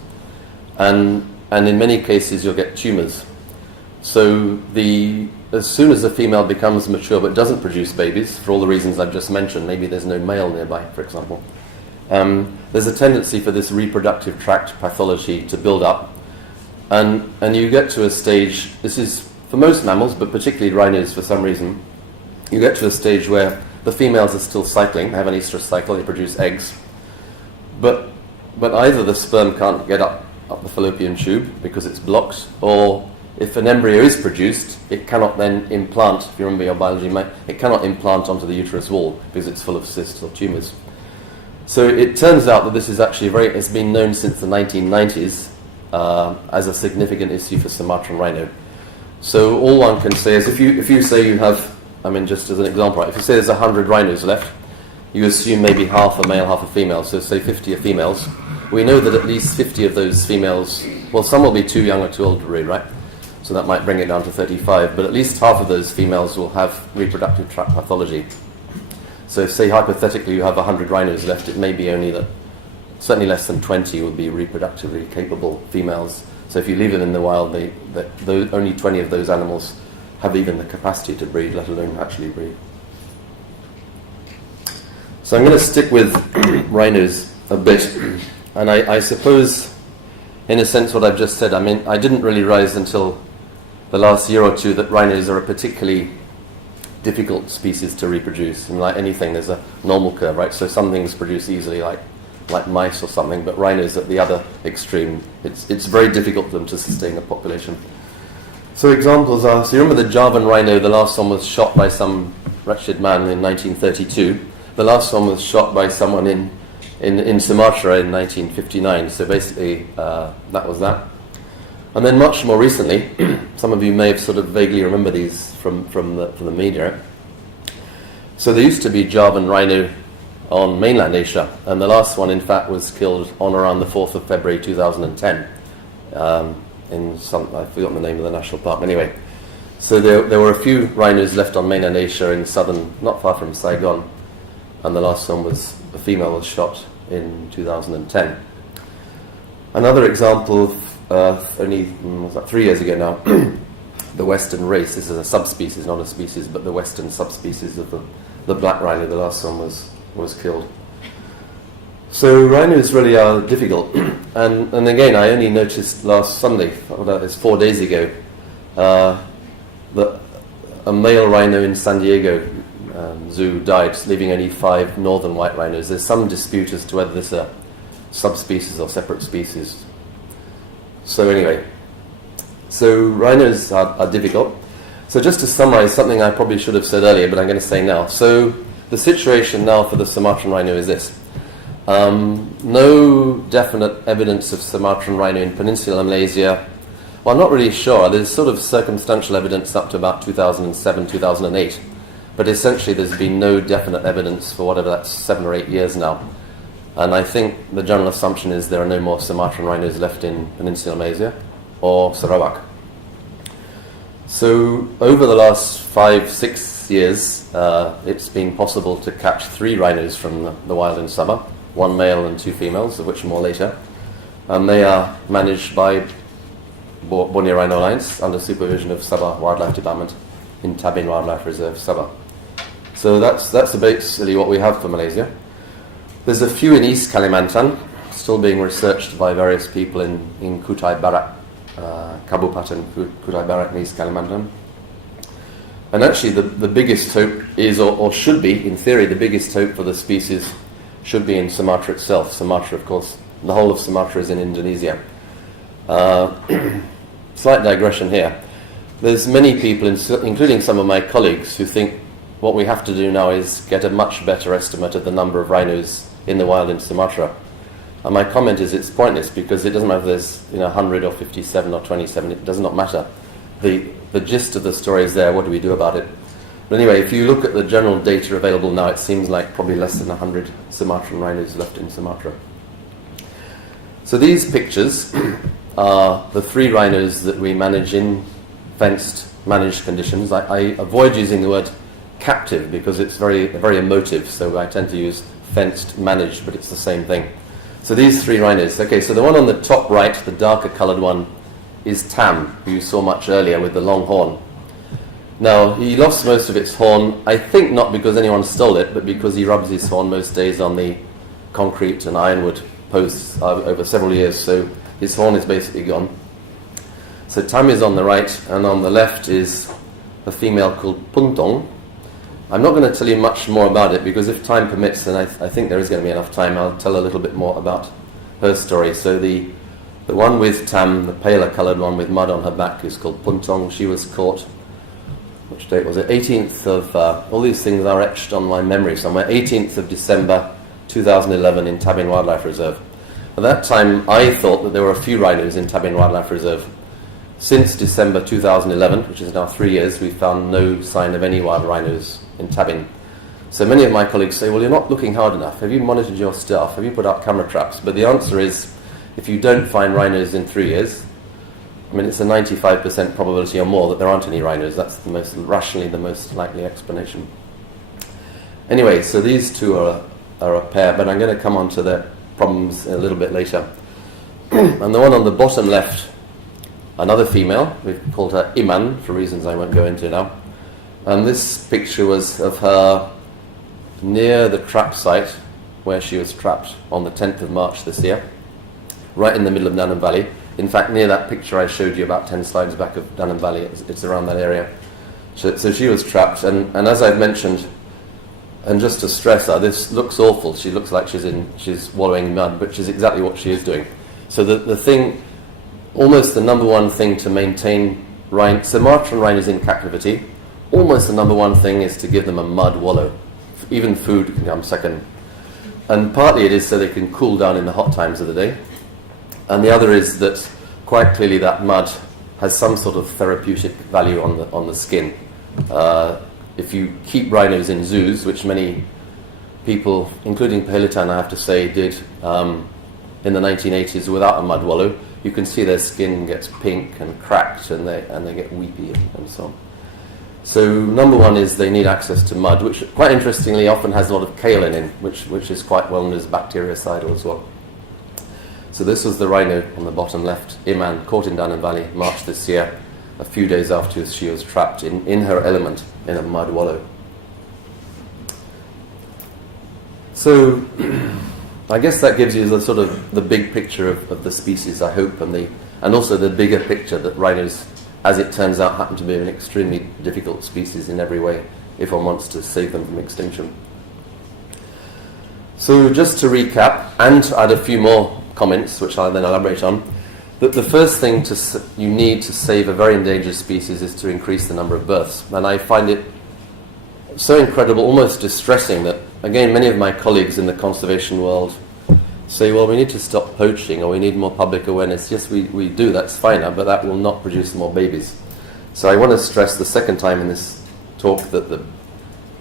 and in many cases you'll get tumours. So as soon as the female becomes mature but doesn't produce babies, for all the reasons I've just mentioned, maybe there's no male nearby, for example, there's a tendency for this reproductive tract pathology to build up, and you get to a stage, this is for most mammals, but particularly rhinos for some reason, you get to a stage where the females are still cycling, they have an estrous cycle, they produce eggs, but either the sperm can't get up the fallopian tube because it's blocked, or if an embryo is produced, it cannot then implant, if you remember your biology, it cannot implant onto the uterus wall because it's full of cysts or tumours. So it turns out that this is actually it's been known since the 1990s as a significant issue for Sumatran rhino. So all one can say is if you say you have, just as an example, right, if you say there's 100 rhinos left, you assume maybe half are male, half are female, so say 50 are females. We know that at least 50 of those females, well, some will be too young or too old to breed, right? So that might bring it down to 35, but at least half of those females will have reproductive tract pathology. So say hypothetically you have 100 rhinos left, it may be only that certainly less than 20 would be reproductively capable females. So if you leave them in the wild, only 20 of those animals have even the capacity to breed, let alone actually breed. So I'm going to stick with rhinos a bit, and I suppose, in a sense, what I've just said, I didn't really realise until the last year or two that rhinos are a particularly difficult species to reproduce. Like anything, there's a normal curve, right? So some things produce easily, like mice or something, but rhinos at the other extreme, it's very difficult for them to sustain a population. So examples are, so you remember the Javan rhino, the last one was shot by some wretched man in 1932. The last one was shot by someone in Sumatra in 1959, so basically that was that. And then much more recently, some of you may have sort of vaguely remember these from the media. So there used to be Javan rhino on mainland Asia, and the last one in fact was killed on around the 4th of February 2010 in some, I've forgotten the name of the national park, anyway. So there were a few rhinos left on mainland Asia in southern, not far from Saigon, and the last one was, a female was shot in 2010. Another example of only 3 years ago now, the western race, this is a subspecies, not a species, but the western subspecies of the black rhino, the last one was killed. So rhinos really are difficult, and again I only noticed last Sunday, it's 4 days ago, that a male rhino in San Diego zoo died, leaving only 5 northern white rhinos. There's some dispute as to whether this is a subspecies or separate species. So anyway, so rhinos are difficult. So just to summarize something I probably should have said earlier, but I'm going to say now. So the situation now for the Sumatran rhino is this. No definite evidence of Sumatran rhino in peninsular Malaysia. Well, I'm not really sure. There's sort of circumstantial evidence up to about 2007, 2008. But essentially there's been no definite evidence for whatever that's 7 or 8 years now. And I think the general assumption is there are no more Sumatran rhinos left in peninsular Malaysia or Sarawak. So over the last 5-6 years, it's been possible to catch 3 rhinos from the wild in Sabah, 1 male and 2 females, of which more later. And they are managed by Borneo Rhino Alliance under supervision of Sabah Wildlife Department in Tabin Wildlife Reserve, Sabah. So that's basically what we have for Malaysia. There's a few in East Kalimantan, still being researched by various people in Kutai Barat, Kabupaten Kutai Barat in East Kalimantan. And actually the biggest hope is, or should be, in theory, the biggest hope for the species should be in Sumatra itself. Sumatra, of course, the whole of Sumatra is in Indonesia. Slight digression here. There's many people, including some of my colleagues, who think what we have to do now is get a much better estimate of the number of rhinos in the wild in Sumatra. And my comment is it's pointless, because it doesn't matter if there's 100 or 57 or 27, it does not matter. The gist of the story is there. What do we do about it? But anyway, if you look at the general data available now, it seems like probably less than 100 Sumatran rhinos left in Sumatra. So these pictures are the 3 rhinos that we manage in fenced, managed conditions. I avoid using the word captive because it's very emotive, so I tend to use fenced, managed, but it's the same thing. So these 3 rhinos. Okay, so the one on the top right, the darker coloured one, is Tam, who you saw much earlier with the long horn. Now, he lost most of its horn, I think not because anyone stole it, but because he rubs his horn most days on the concrete and ironwood posts over several years, so his horn is basically gone. So Tam is on the right, and on the left is a female called Puntong. I'm not going to tell you much more about it, because if time permits, and I think there is going to be enough time, I'll tell a little bit more about her story. So the one with Tam, the paler coloured one with mud on her back, is called Puntong. She was caught, which date was it? 18th of, all these things are etched on my memory somewhere, 18th of December 2011 in Tabin Wildlife Reserve. At that time, I thought that there were a few rhinos in Tabin Wildlife Reserve. Since December 2011, which is now 3 years, we've found no sign of any wild rhinos in Tabin. So many of my colleagues say, well, you're not looking hard enough. Have you monitored your staff? Have you put out camera traps? But the answer is, if you don't find rhinos in 3 years, I mean, it's a 95% probability or more that there aren't any rhinos. That's the most rationally the most likely explanation. Anyway, so these 2 are a pair, but I'm going to come on to their problems a little bit later. And the one on the bottom left, another female, we've called her Iman for reasons I won't go into now. And this picture was of her near the trap site where she was trapped on the 10th of March this year, right in the middle of Nottingham Valley. In fact, near that picture I showed you about 10 slides back of Nottingham Valley, it's around that area. So she was trapped, and as I've mentioned, and just to stress her, this looks awful. She looks like she's wallowing in mud, which is exactly what she is doing. So the thing, almost the number one thing to maintain Sumatran rhinos in captivity, almost the number one thing is to give them a mud wallow. Even food can come second. And partly it is so they can cool down in the hot times of the day. And the other is that quite clearly that mud has some sort of therapeutic value on the skin. If you keep rhinos in zoos, which many people, including Pahelitan, I have to say, did in the 1980s without a mud wallow, you can see their skin gets pink and cracked, and they get weepy and so on. So number one is they need access to mud, which quite interestingly often has a lot of kaolin in, which is quite well known as bactericidal as well. So this was the rhino on the bottom left, Iman, caught in Nottingham Valley, March this year, a few days after she was trapped in her element in a mud wallow. So I guess that gives you the sort of the big picture of the species, I hope, and also the bigger picture that rhinos, as it turns out, happen to be an extremely difficult species in every way if one wants to save them from extinction. So just to recap, and add a few more comments, which I'll then elaborate on, that the first thing you need to save a very endangered species is to increase the number of births. And I find it so incredible, almost distressing, that, again, many of my colleagues in the conservation world say, well, we need to stop poaching, or we need more public awareness. Yes, we do, that's fine, but that will not produce more babies. So I want to stress the second time in this talk that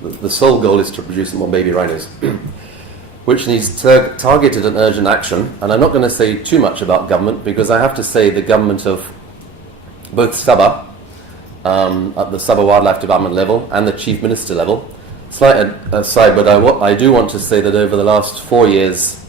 the sole goal is to produce more baby rhinos, which needs targeted and urgent action. And I'm not going to say too much about government, because I have to say the government of both Sabah, at the Sabah Wildlife Department level, and the Chief Minister level. Slight aside, but I do want to say that over the last 4 years,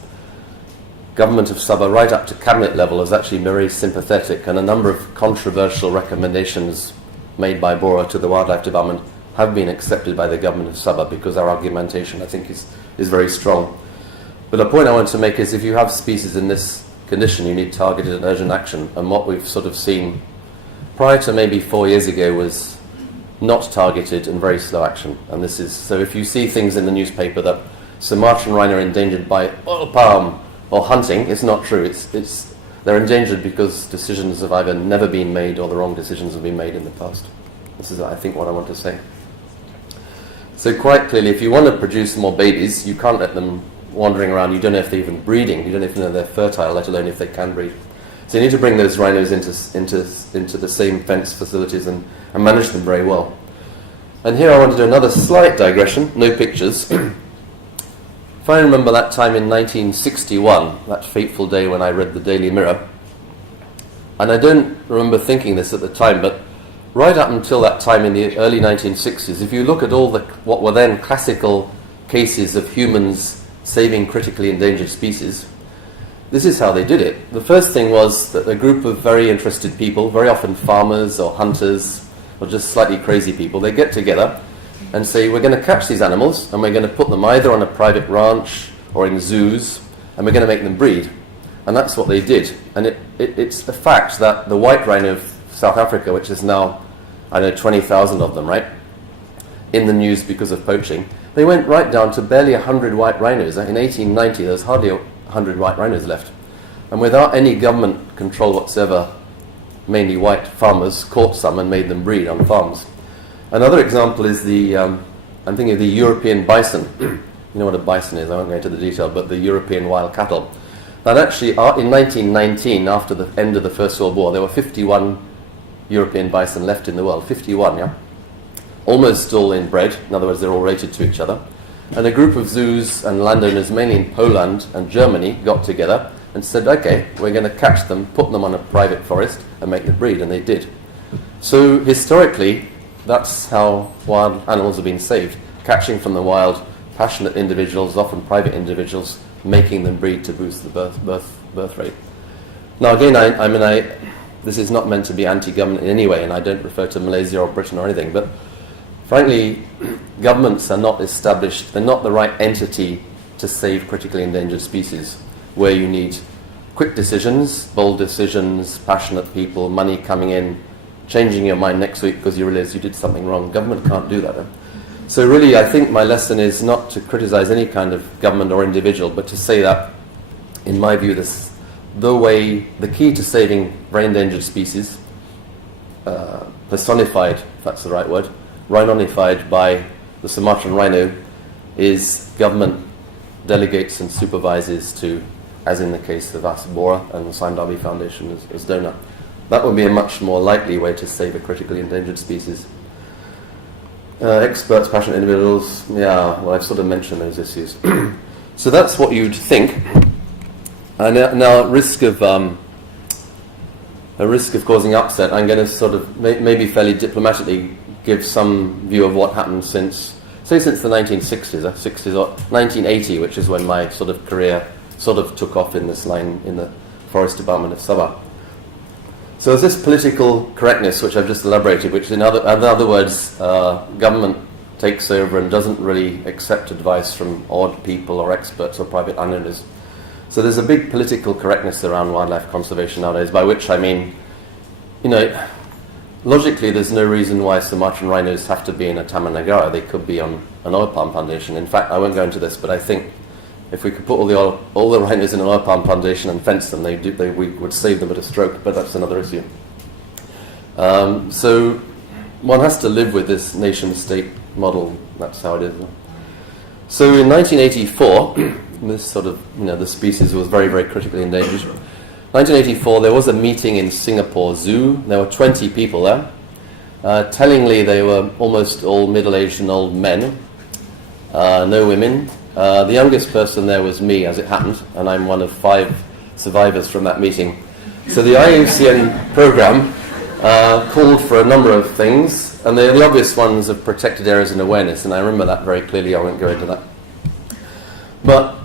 government of Sabah right up to cabinet level is actually very sympathetic, and a number of controversial recommendations made by Bora to the Wildlife Department have been accepted by the government of Sabah because our argumentation, I think, is very strong. But the point I want to make is if you have species in this condition, you need targeted and urgent action. And what we've sort of seen prior to maybe 4 years ago was not targeted and very slow action. And this is, so if you see things in the newspaper that Sumatran rhino are endangered by oil palm or hunting, it's not true. They're endangered because decisions have either never been made or the wrong decisions have been made in the past. This is, I think, what I want to say. So quite clearly, if you want to produce more babies, you can't let them wandering around. You don't know if they're even breeding. You don't even know if they're fertile, let alone if they can breed. So you need to bring those rhinos into the same fence facilities and manage them very well. And here I want to do another slight digression, no pictures. If I remember that time in 1961, that fateful day when I read the Daily Mirror, and I don't remember thinking this at the time, but right up until that time in the early 1960s, if you look at all what were then classical cases of humans saving critically endangered species, this is how they did it. The first thing was that a group of very interested people, very often farmers or hunters or just slightly crazy people, they get together and say, we're going to catch these animals and we're going to put them either on a private ranch or in zoos and we're going to make them breed. And that's what they did. And it's a fact that the white rhino of South Africa, which is now, I don't know, 20,000 of them, right, in the news because of poaching, they went right down to barely 100 white rhinos. In 1890, there was hardly 100 white rhinos left. And without any government control whatsoever, mainly white farmers caught some and made them breed on farms. Another example is I'm thinking of the European bison. You know what a bison is, I won't go into the detail, but the European wild cattle. That actually, in 1919, after the end of the First World War, there were 51 European bison left in the world. 51, yeah? Almost all inbred, in other words, they're all related to each other. And a group of zoos and landowners, mainly in Poland and Germany, got together and said, okay, we're going to catch them, put them on a private forest and make them breed, and they did. So historically, that's how wild animals have been saved, catching from the wild, passionate individuals, often private individuals, making them breed to boost the birth rate. Now again, this is not meant to be anti-government in any way, and I don't refer to Malaysia or Britain or anything, but frankly, governments are not established, they're not the right entity to save critically endangered species, where you need quick decisions, bold decisions, passionate people, money coming in, changing your mind next week because you realize you did something wrong. Government can't do that. So really, I think my lesson is not to criticize any kind of government or individual, but to say that, in my view, the key to saving very endangered species, personified, if that's the right word, rhinonified by the Sumatran rhino, is government delegates and supervises to, as in the case of Asbora and the Sime Darby Foundation as donor. That would be a much more likely way to save a critically endangered species. Experts, passionate individuals, yeah, well, I've sort of mentioned those issues. So that's what you'd think. And now, at risk of causing upset, I'm going to sort of maybe fairly diplomatically give some view of what happened since the 1960s, 60s or 1980, which is when my sort of career sort of took off in this line in the Forest Department of Sabah. So there's this political correctness, which I've just elaborated, which in other words, government takes over and doesn't really accept advice from odd people or experts or private landowners. So there's a big political correctness around wildlife conservation nowadays, by which I mean, logically there's no reason why Sumatran rhinos have to be in a taman negara. They could be on an oil palm plantation. In fact, I won't go into this, but I think if we could put all the rhinos in an oil palm plantation and fence them, we would save them at a stroke, but that's another issue. So one has to live with this nation-state model. That's how it is. So in 1984, this sort of, the species was very, very critically endangered. 1984, there was a meeting in Singapore Zoo. There were 20 people there. Tellingly, they were almost all middle-aged and old men, no women. The youngest person there was me, as it happened, and I'm one of 5 survivors from that meeting. So the IUCN program called for a number of things, and the obvious ones of protected areas and awareness, and I remember that very clearly. I won't go into that. But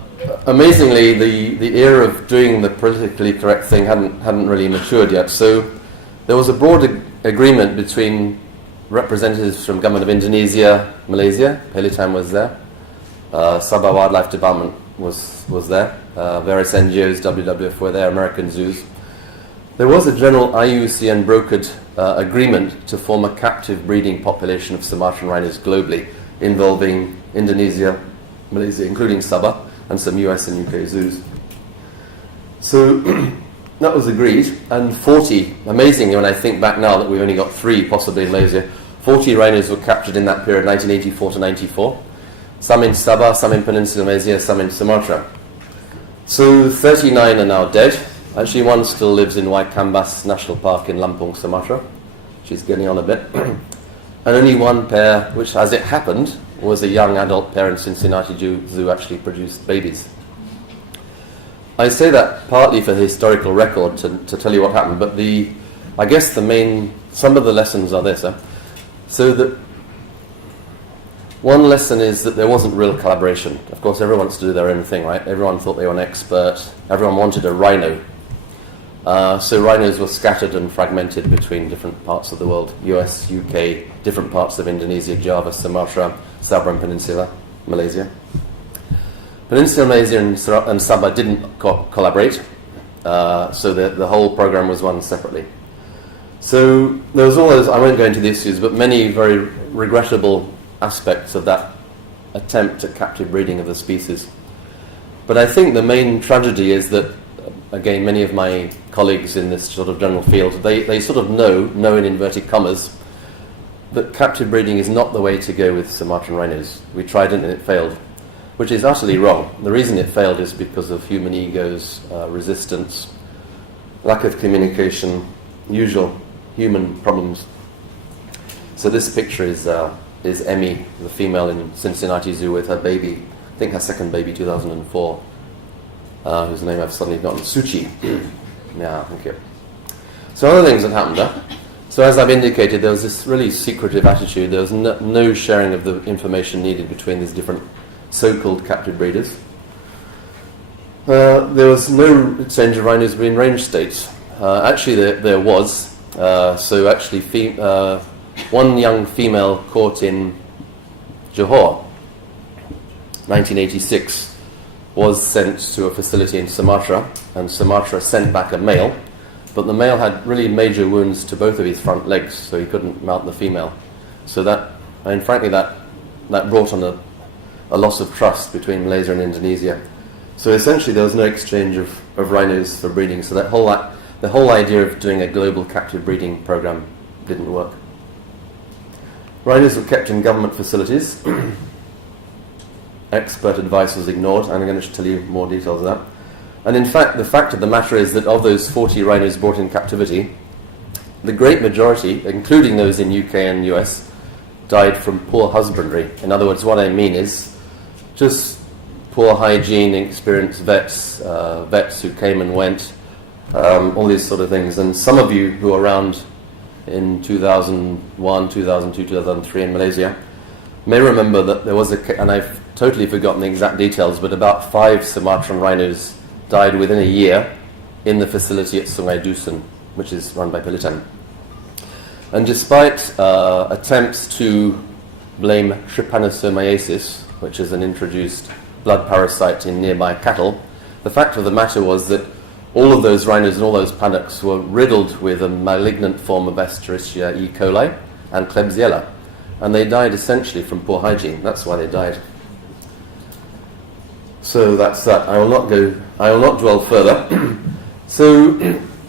amazingly, the era of doing the politically correct thing hadn't really matured yet. So there was a broad agreement between representatives from government of Indonesia, Malaysia, Pelitan was there, Sabah Wildlife Department was there, various NGOs, WWF were there, American zoos. There was a general IUCN brokered agreement to form a captive breeding population of Sumatran rhinos globally, involving Indonesia, Malaysia, including Sabah, and some US and UK zoos. So that was agreed, and 40, amazingly when I think back now that we've only got 3 possibly in Malaysia, 40 rhinos were captured in that period, 1984 to 94. Some in Sabah, some in Peninsular Malaysia, some in Sumatra. So 39 are now dead. Actually, one still lives in Waikambas National Park in Lampung, Sumatra. She's getting on a bit. And only one pair, which as it happened, was a young adult pair in Cincinnati Zoo actually produced babies. I say that partly for the historical record to tell you what happened, but I guess some of the lessons are this. So that one lesson is that there wasn't real collaboration. Of course, everyone wants to do their own thing, right? Everyone thought they were an expert. Everyone wanted a rhino. So rhinos were scattered and fragmented between different parts of the world, US, UK, different parts of Indonesia, Java, Sumatra, Sabah and Peninsula, Malaysia. Peninsula Malaysia and Sabah didn't collaborate, so the whole program was run separately. So there was all those, I won't go into the issues, but many very regrettable aspects of that attempt at captive breeding of the species. But I think the main tragedy is that, again, many of my colleagues in this sort of general field, they sort of know in inverted commas, that captive breeding is not the way to go with Sumatran rhinos. We tried it and it failed, which is utterly wrong. The reason it failed is because of human egos, resistance, lack of communication, usual human problems. So this picture is Emmy, the female in Cincinnati Zoo with her baby, I think her second baby, 2004, whose name I've suddenly forgotten, Suchi. Yeah, thank you. So other things that happened there. So as I've indicated, there was this really secretive attitude. There was no sharing of the information needed between these different so-called captive breeders. There was no exchange of rhinos between range states. Actually, there was. So actually, one young female caught in Johor, 1986, was sent to a facility in Sumatra, and Sumatra sent back a male, but the male had really major wounds to both of his front legs, so he couldn't mount the female. So frankly, that brought on a loss of trust between Malaysia and Indonesia. So essentially, there was no exchange of rhinos for breeding. So the whole idea of doing a global captive breeding program didn't work. Rhinos were kept in government facilities. Expert advice was ignored, and I'm going to tell you more details of that. And in fact, the fact of the matter is that of those 40 rhinos brought in captivity, the great majority, including those in UK and US, died from poor husbandry. In other words, what I mean is just poor hygiene, inexperienced vets who came and went, all these sort of things. And some of you who were around in 2001, 2002, 2003 in Malaysia may remember that there was and I've totally forgotten the exact details, but about 5 Sumatran rhinos died within a year in the facility at Sungai Dusun, which is run by Pelitan. And despite attempts to blame trypanosomiasis, which is an introduced blood parasite in nearby cattle, the fact of the matter was that all of those rhinos and all those paddocks were riddled with a malignant form of Escherichia E. coli and Klebsiella, and they died essentially from poor hygiene. That's why they died. So that's that. I will not dwell further. So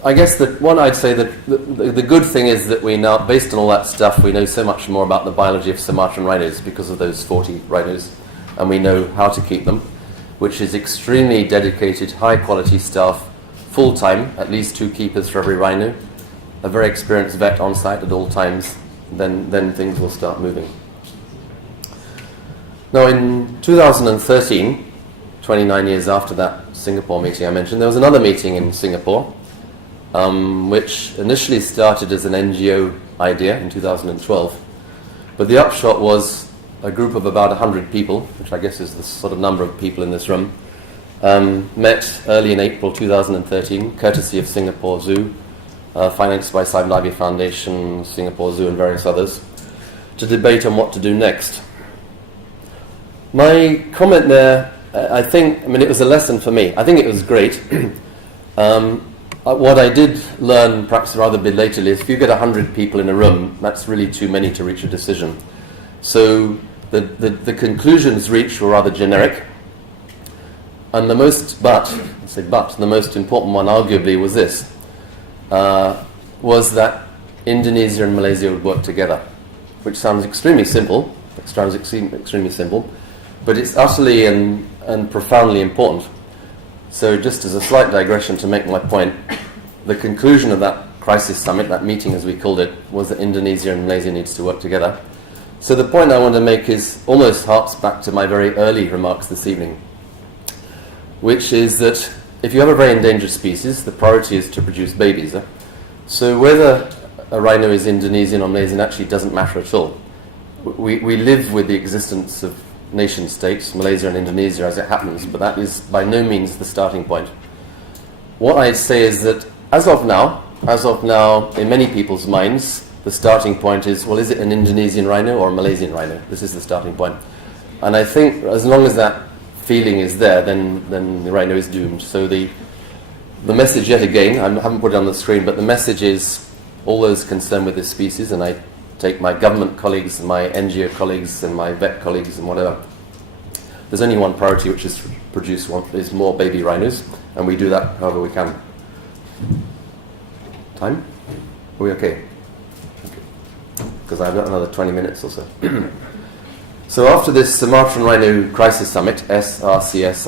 I guess that one, I'd say that the good thing is that we now, based on all that stuff, we know so much more about the biology of Sumatran rhinos because of those 40 rhinos, and we know how to keep them, which is extremely dedicated, high-quality staff, full-time, at least 2 keepers for every rhino, a very experienced vet on site at all times. Then things will start moving. Now, in 2013, 29 years after that Singapore meeting I mentioned, there was another meeting in Singapore, which initially started as an NGO idea in 2012. But the upshot was a group of about 100 people, which I guess is the sort of number of people in this room, met early in April 2013, courtesy of Singapore Zoo, financed by Saib Nabi Foundation, Singapore Zoo and various others, to debate on what to do next. My comment there, it was a lesson for me. I think it was great. What I did learn, perhaps rather belatedly, is if you get 100 people in a room, that's really too many to reach a decision. So the conclusions reached were rather generic. And the most important one arguably was this, was that Indonesia and Malaysia would work together, which sounds extremely simple, but it's utterly and profoundly important. So just as a slight digression to make my point, the conclusion of that crisis summit, that meeting as we called it, was that Indonesia and Malaysia needs to work together. So the point I want to make is almost harks back to my very early remarks this evening, which is that if you have a very endangered species, the priority is to produce babies. So whether a rhino is Indonesian or Malaysian actually doesn't matter at all. We live with the existence of nation states, Malaysia and Indonesia as it happens, but that is by no means the starting point. What I say is that as of now, in many people's minds, the starting point is, well, is it an Indonesian rhino or a Malaysian rhino? This is the starting point. And I think as long as that feeling is there, then the rhino is doomed. So the message yet again, I haven't put it on the screen, but the message is all those concerned with this species, and I take my government colleagues, my NGO colleagues, and my vet colleagues, and whatever. There's only one priority, which is produce more baby rhinos, and we do that however we can. Time? Are we okay? Because I've got another 20 minutes or so. So after this Sumatran Rhino Crisis Summit, SRCS,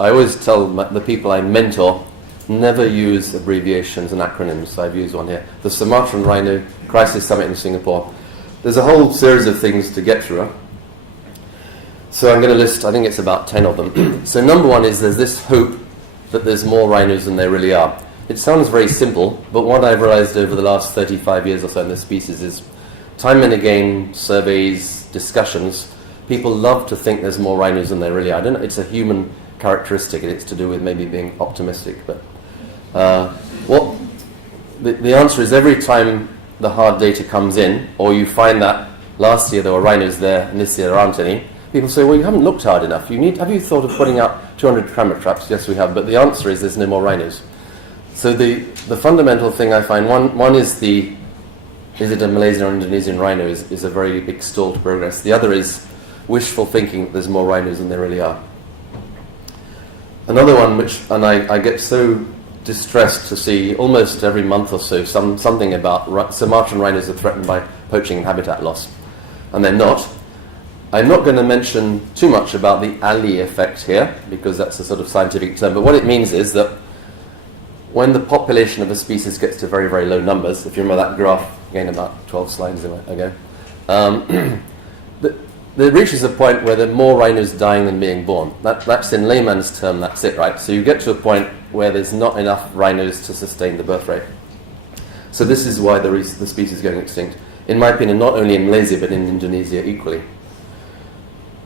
I always tell the people I mentor, never use abbreviations and acronyms. So I've used one here. The Sumatran Rhino Crisis Summit in Singapore. There's a whole series of things to get through. So I'm going to list, I think it's about 10 of them. So number one is there's this hope that there's more rhinos than there really are. It sounds very simple, but what I've realized over the last 35 years or so in this species is time and again, surveys, discussions, people love to think there's more rhinos than there really are. I don't know, it's a human characteristic, and it's to do with maybe being optimistic. But the answer is every time the hard data comes in, or you find that last year there were rhinos there and this year there aren't any, people say, well, you haven't looked hard enough. Have you thought of putting out 200 camera traps? Yes, we have, but the answer is there's no more rhinos. So the fundamental thing I find, one is is it a Malaysian or Indonesian rhino is a very big stall to progress. The other is wishful thinking that there's more rhinos than there really are. Another one, and I get so distressed to see almost every month or so something about Sumatran rhinos are threatened by poaching and habitat loss, and they're not. I'm not going to mention too much about the alley effect here, because that's a sort of scientific term, but what it means is that when the population of a species gets to very, very low numbers, if you remember that graph, again about 12 slides ago, there reaches a point where there are more rhinos dying than being born. That's in layman's term, that's it, right? So you get to a point where there's not enough rhinos to sustain the birth rate. So this is why the species is going extinct. In my opinion, not only in Malaysia, but in Indonesia equally.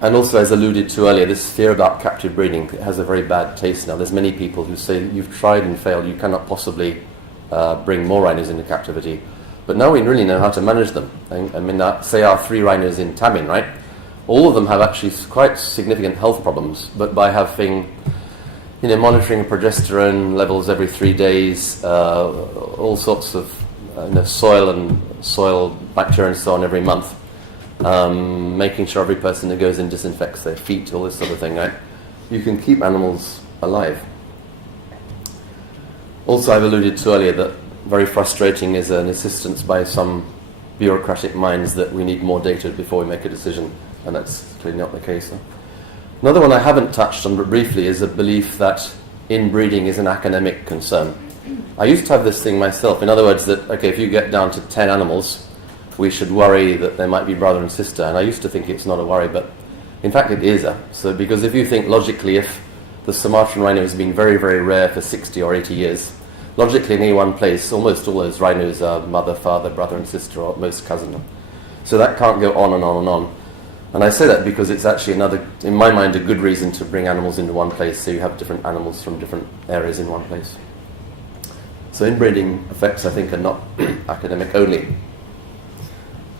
And also, as alluded to earlier, this fear about captive breeding has a very bad taste now. There's many people who say, you've tried and failed, you cannot possibly bring more rhinos into captivity. But now we really know how to manage them. I mean, say our 3 rhinos in Payne, right? All of them have actually quite significant health problems, but by having, monitoring progesterone levels every 3 days, all sorts of soil bacteria and so on every month, making sure every person who goes in disinfects their feet, all this sort of thing, right? You can keep animals alive. Also, I've alluded to earlier that very frustrating is an insistence by some bureaucratic minds that we need more data before we make a decision, and that's clearly not the case. Another one I haven't touched on but briefly is a belief that inbreeding is an academic concern. I used to have this thing myself. In other words, that, okay, if you get down to 10 animals, we should worry that there might be brother and sister. And I used to think it's not a worry, but in fact it is. So because if you think logically, if the Sumatran rhino has been very, very rare for 60 or 80 years, logically in any one place, almost all those rhinos are mother, father, brother and sister, or at most cousin. So that can't go on and on and on. And I say that because it's actually another, in my mind, a good reason to bring animals into one place, so you have different animals from different areas in one place. So inbreeding effects, I think, are not academic only.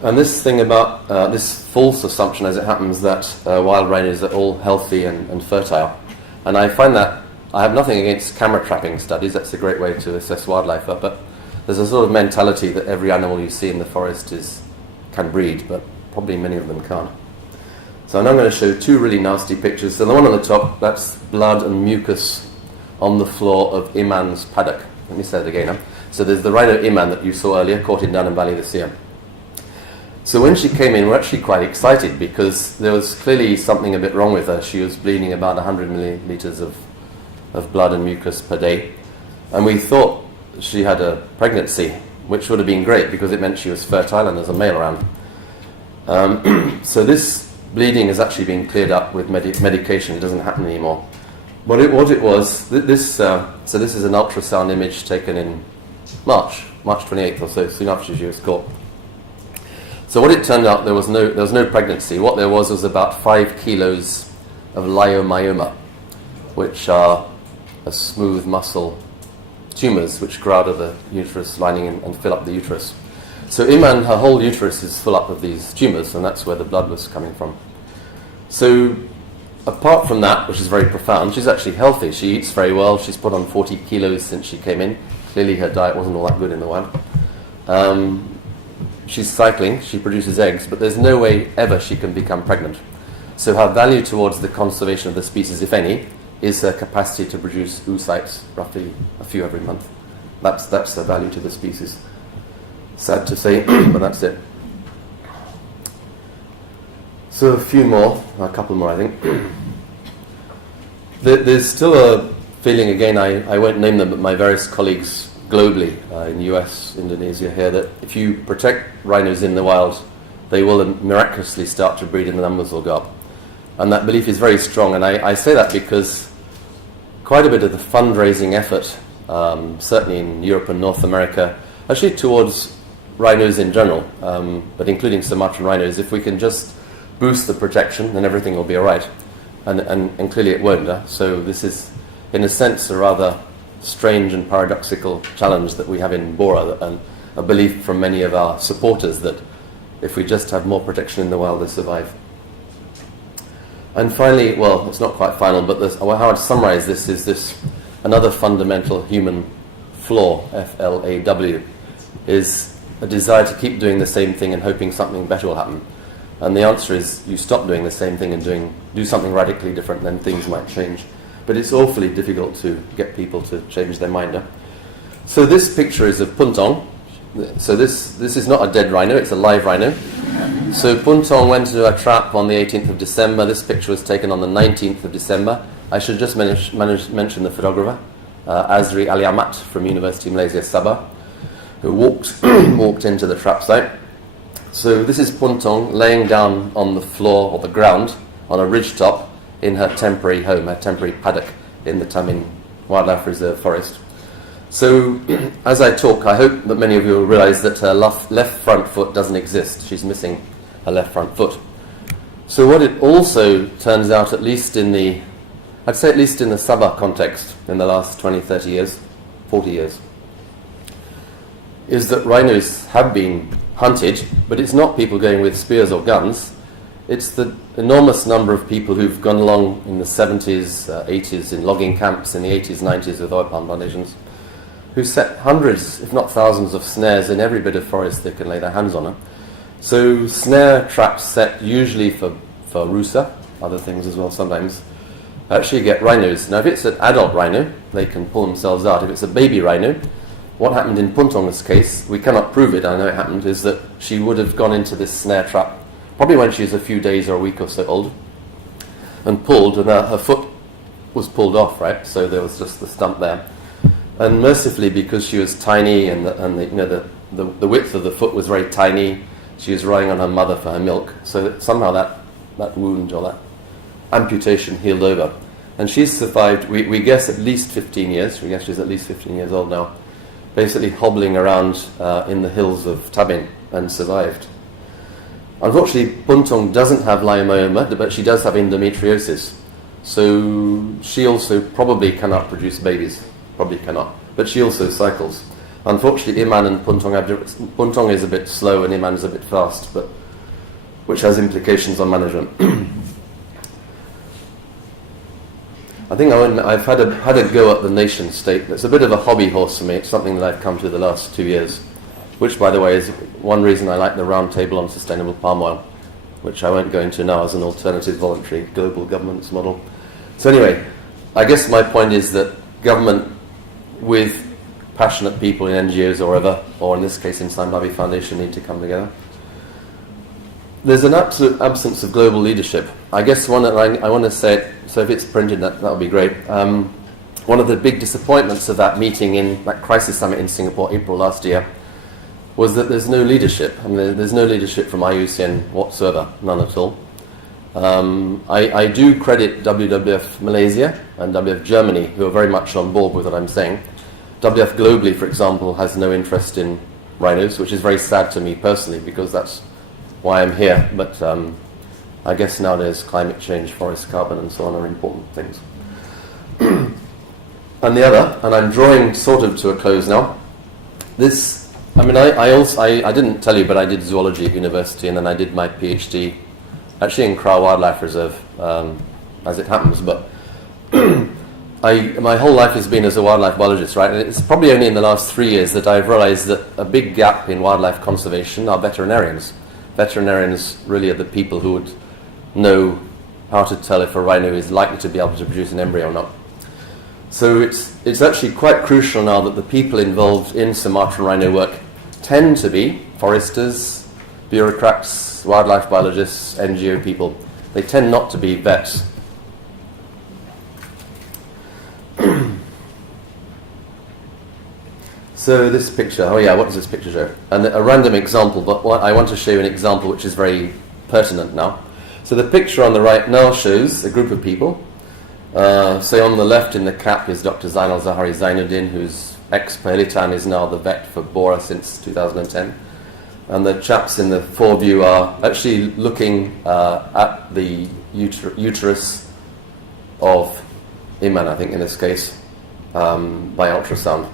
And this thing about this false assumption, as it happens, that wild rhinos are all healthy and fertile. And I find that I have nothing against camera trapping studies. That's a great way to assess wildlife. But there's a sort of mentality that every animal you see in the forest can breed, but probably many of them can't. So now I'm going to show two really nasty pictures. So the one on the top, that's blood and mucus on the floor of Iman's paddock. Let me say it again. So there's the rhino Iman that you saw earlier, caught in Down Valley this year. So when she came in, we were actually quite excited because there was clearly something a bit wrong with her. She was bleeding about 100 millilitres of blood and mucus per day. And we thought she had a pregnancy, which would have been great because it meant she was fertile and there's a male around. So this bleeding has actually been cleared up with medication. It doesn't happen anymore. What it was, so this is an ultrasound image taken in March 28th or so, soon after she was caught. So what it turned out, there was no pregnancy. What there was about 5 kilos of leiomyoma, which are a smooth muscle tumours which grow out of the uterus lining and fill up the uterus. So Iman, her whole uterus is full up of these tumours, and that's where the blood was coming from. So apart from that, which is very profound, she's actually healthy. She eats very well. She's put on 40 kilos since she came in. Clearly her diet wasn't all that good in the wild. She's cycling, she produces eggs, but there's no way ever she can become pregnant. So her value towards the conservation of the species, if any, is her capacity to produce oocytes, roughly a few every month. That's the value to the species. Sad to say, but that's it. So a few more, a couple more I think. There's still a feeling, again, I won't name them, but my various colleagues globally, in the US, Indonesia here, that if you protect rhinos in the wild, they will miraculously start to breed and the numbers will go up. And that belief is very strong, and I say that because quite a bit of the fundraising effort, certainly in Europe and North America, actually towards rhinos in general, but including Sumatran rhinos, if we can just boost the protection, then everything will be all right. And clearly it won't. So this is, in a sense, a rather strange and paradoxical challenge that we have in Bora, and a belief from many of our supporters that if we just have more protection in the wild, they survive. And finally, well, it's not quite final, but how I'd summarize this is this another fundamental human flaw, FLAW, is a desire to keep doing the same thing and hoping something better will happen. And the answer is you stop doing the same thing and do something radically different, then things might change. But it's awfully difficult to get people to change their mind. So this picture is of Puntong. So this is not a dead rhino, it's a live rhino. So Puntong went into a trap on the 18th of December. This picture was taken on the 19th of December. I should just mention the photographer, Azri Ali Ahmad from University of Malaysia, Sabah, who walked into the trap site. So this is Puntong laying down on the floor or the ground on a ridge top in her temporary home, her temporary paddock in the Tamin Wildlife Reserve forest. So as I talk, I hope that many of you will realise that her left front foot doesn't exist. She's missing her left front foot. So what it also turns out, at least in the Sabah context in the last 20, 30 years, 40 years, is that rhinos have been hunted, but it's not people going with spears or guns. It's the enormous number of people who've gone along in the 70s, 80s, in logging camps, in the 80s, 90s with oil palm plantations, who set hundreds, if not thousands, of snares in every bit of forest they can lay their hands on. So snare traps set usually for rusa, other things as well sometimes, actually get rhinos. Now if it's an adult rhino, they can pull themselves out. If it's a baby rhino, what happened in Puntong's case, we cannot prove it, I know it happened, is that she would have gone into this snare trap probably when she was a few days or a week or so old, and pulled, and her foot was pulled off, right? So there was just the stump there. And mercifully, because she was tiny and the width of the foot was very tiny, she was relying on her mother for her milk. So that somehow that wound or that amputation healed over. And she's survived, we guess, at least 15 years. We guess she's at least 15 years old now, basically hobbling around in the hills of Tabin, and survived. Unfortunately, Puntong doesn't have leiomyoma, but she does have endometriosis. So she also probably cannot produce babies. Probably cannot. But she also cycles. Unfortunately, Iman and Puntong is a bit slow and Iman is a bit fast, but which has implications on management. I think I've had a go at the nation state. It's a bit of a hobby horse for me. It's something that I've come to the last 2 years, which, by the way, is one reason I like the round table on sustainable palm oil, which I won't go into now as an alternative voluntary global governance model. So anyway, I guess my point is that government with passionate people in NGOs or wherever, or in this case in Saint-Babi Foundation, need to come together. There's an absolute absence of global leadership. I guess one that I want to say it, so if it's printed, that would be great. One of the big disappointments of that meeting in that crisis summit in Singapore, April last year, was that there's no leadership. I mean, there's no leadership from IUCN whatsoever, none at all. I do credit WWF Malaysia and WWF Germany, who are very much on board with what I'm saying. WWF globally, for example, has no interest in rhinos, which is very sad to me personally, because that's why I'm here. But I guess nowadays climate change, forest carbon and so on are important things. And the other, and I'm drawing sort of to a close now, this, I mean, I didn't tell you, but I did zoology at university, and then I did my PhD actually in Kra Wildlife Reserve, as it happens, but my whole life has been as a wildlife biologist, right? And it's probably only in the last 3 years that I've realized that a big gap in wildlife conservation are veterinarians. Veterinarians really are the people who would know how to tell if a rhino is likely to be able to produce an embryo or not. So it's actually quite crucial now that the people involved in Sumatran rhino work tend to be foresters, bureaucrats, wildlife biologists, NGO people. They tend not to be vets. So this picture, oh yeah, what does this picture show? And a random example, but I want to show you an example which is very pertinent now. So the picture on the right now shows a group of people. Say on the left in the cap is Dr. Zainal Zahari Zainuddin, who's ex-Pahelitan, is now the vet for Bora since 2010. And the chaps in the foreview are actually looking at the uterus of Iman, I think in this case, by ultrasound.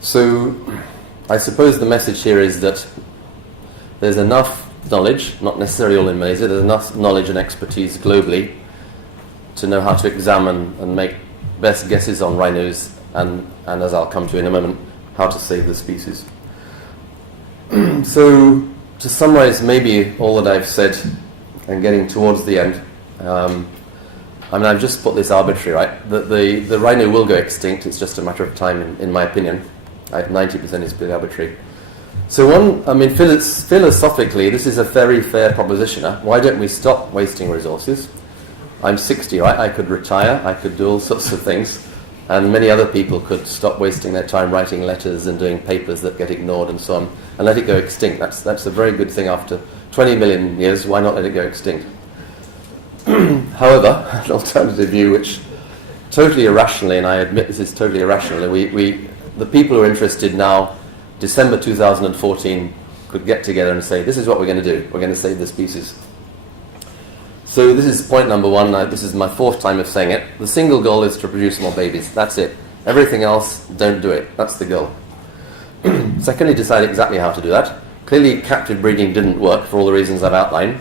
So I suppose the message here is that there's enough knowledge, not necessarily all in Malaysia, there's enough knowledge and expertise globally to know how to examine and make best guesses on rhinos and as I'll come to in a moment, how to save the species. So to summarize maybe all that I've said and getting towards the end, I mean, I've just put this arbitrary, right? The rhino will go extinct. It's just a matter of time, in my opinion. 90% is pretty arbitrary. So philosophically, this is a very fair proposition. Huh? Why don't we stop wasting resources? I'm 60, right? I could retire. I could do all sorts of things. And many other people could stop wasting their time writing letters and doing papers that get ignored and so on, and let it go extinct. That's a very good thing after 20 million years. Why not let it go extinct? However, an alternative view, which totally irrationally, and I admit this is totally irrational, the people who are interested now, December 2014, could get together and say, this is what we're going to do. We're going to save the species. So this is point number one. This is my fourth time of saying it. The single goal is to produce more babies. That's it. Everything else, don't do it. That's the goal. Secondly, decide exactly how to do that. Clearly, captive breeding didn't work for all the reasons I've outlined.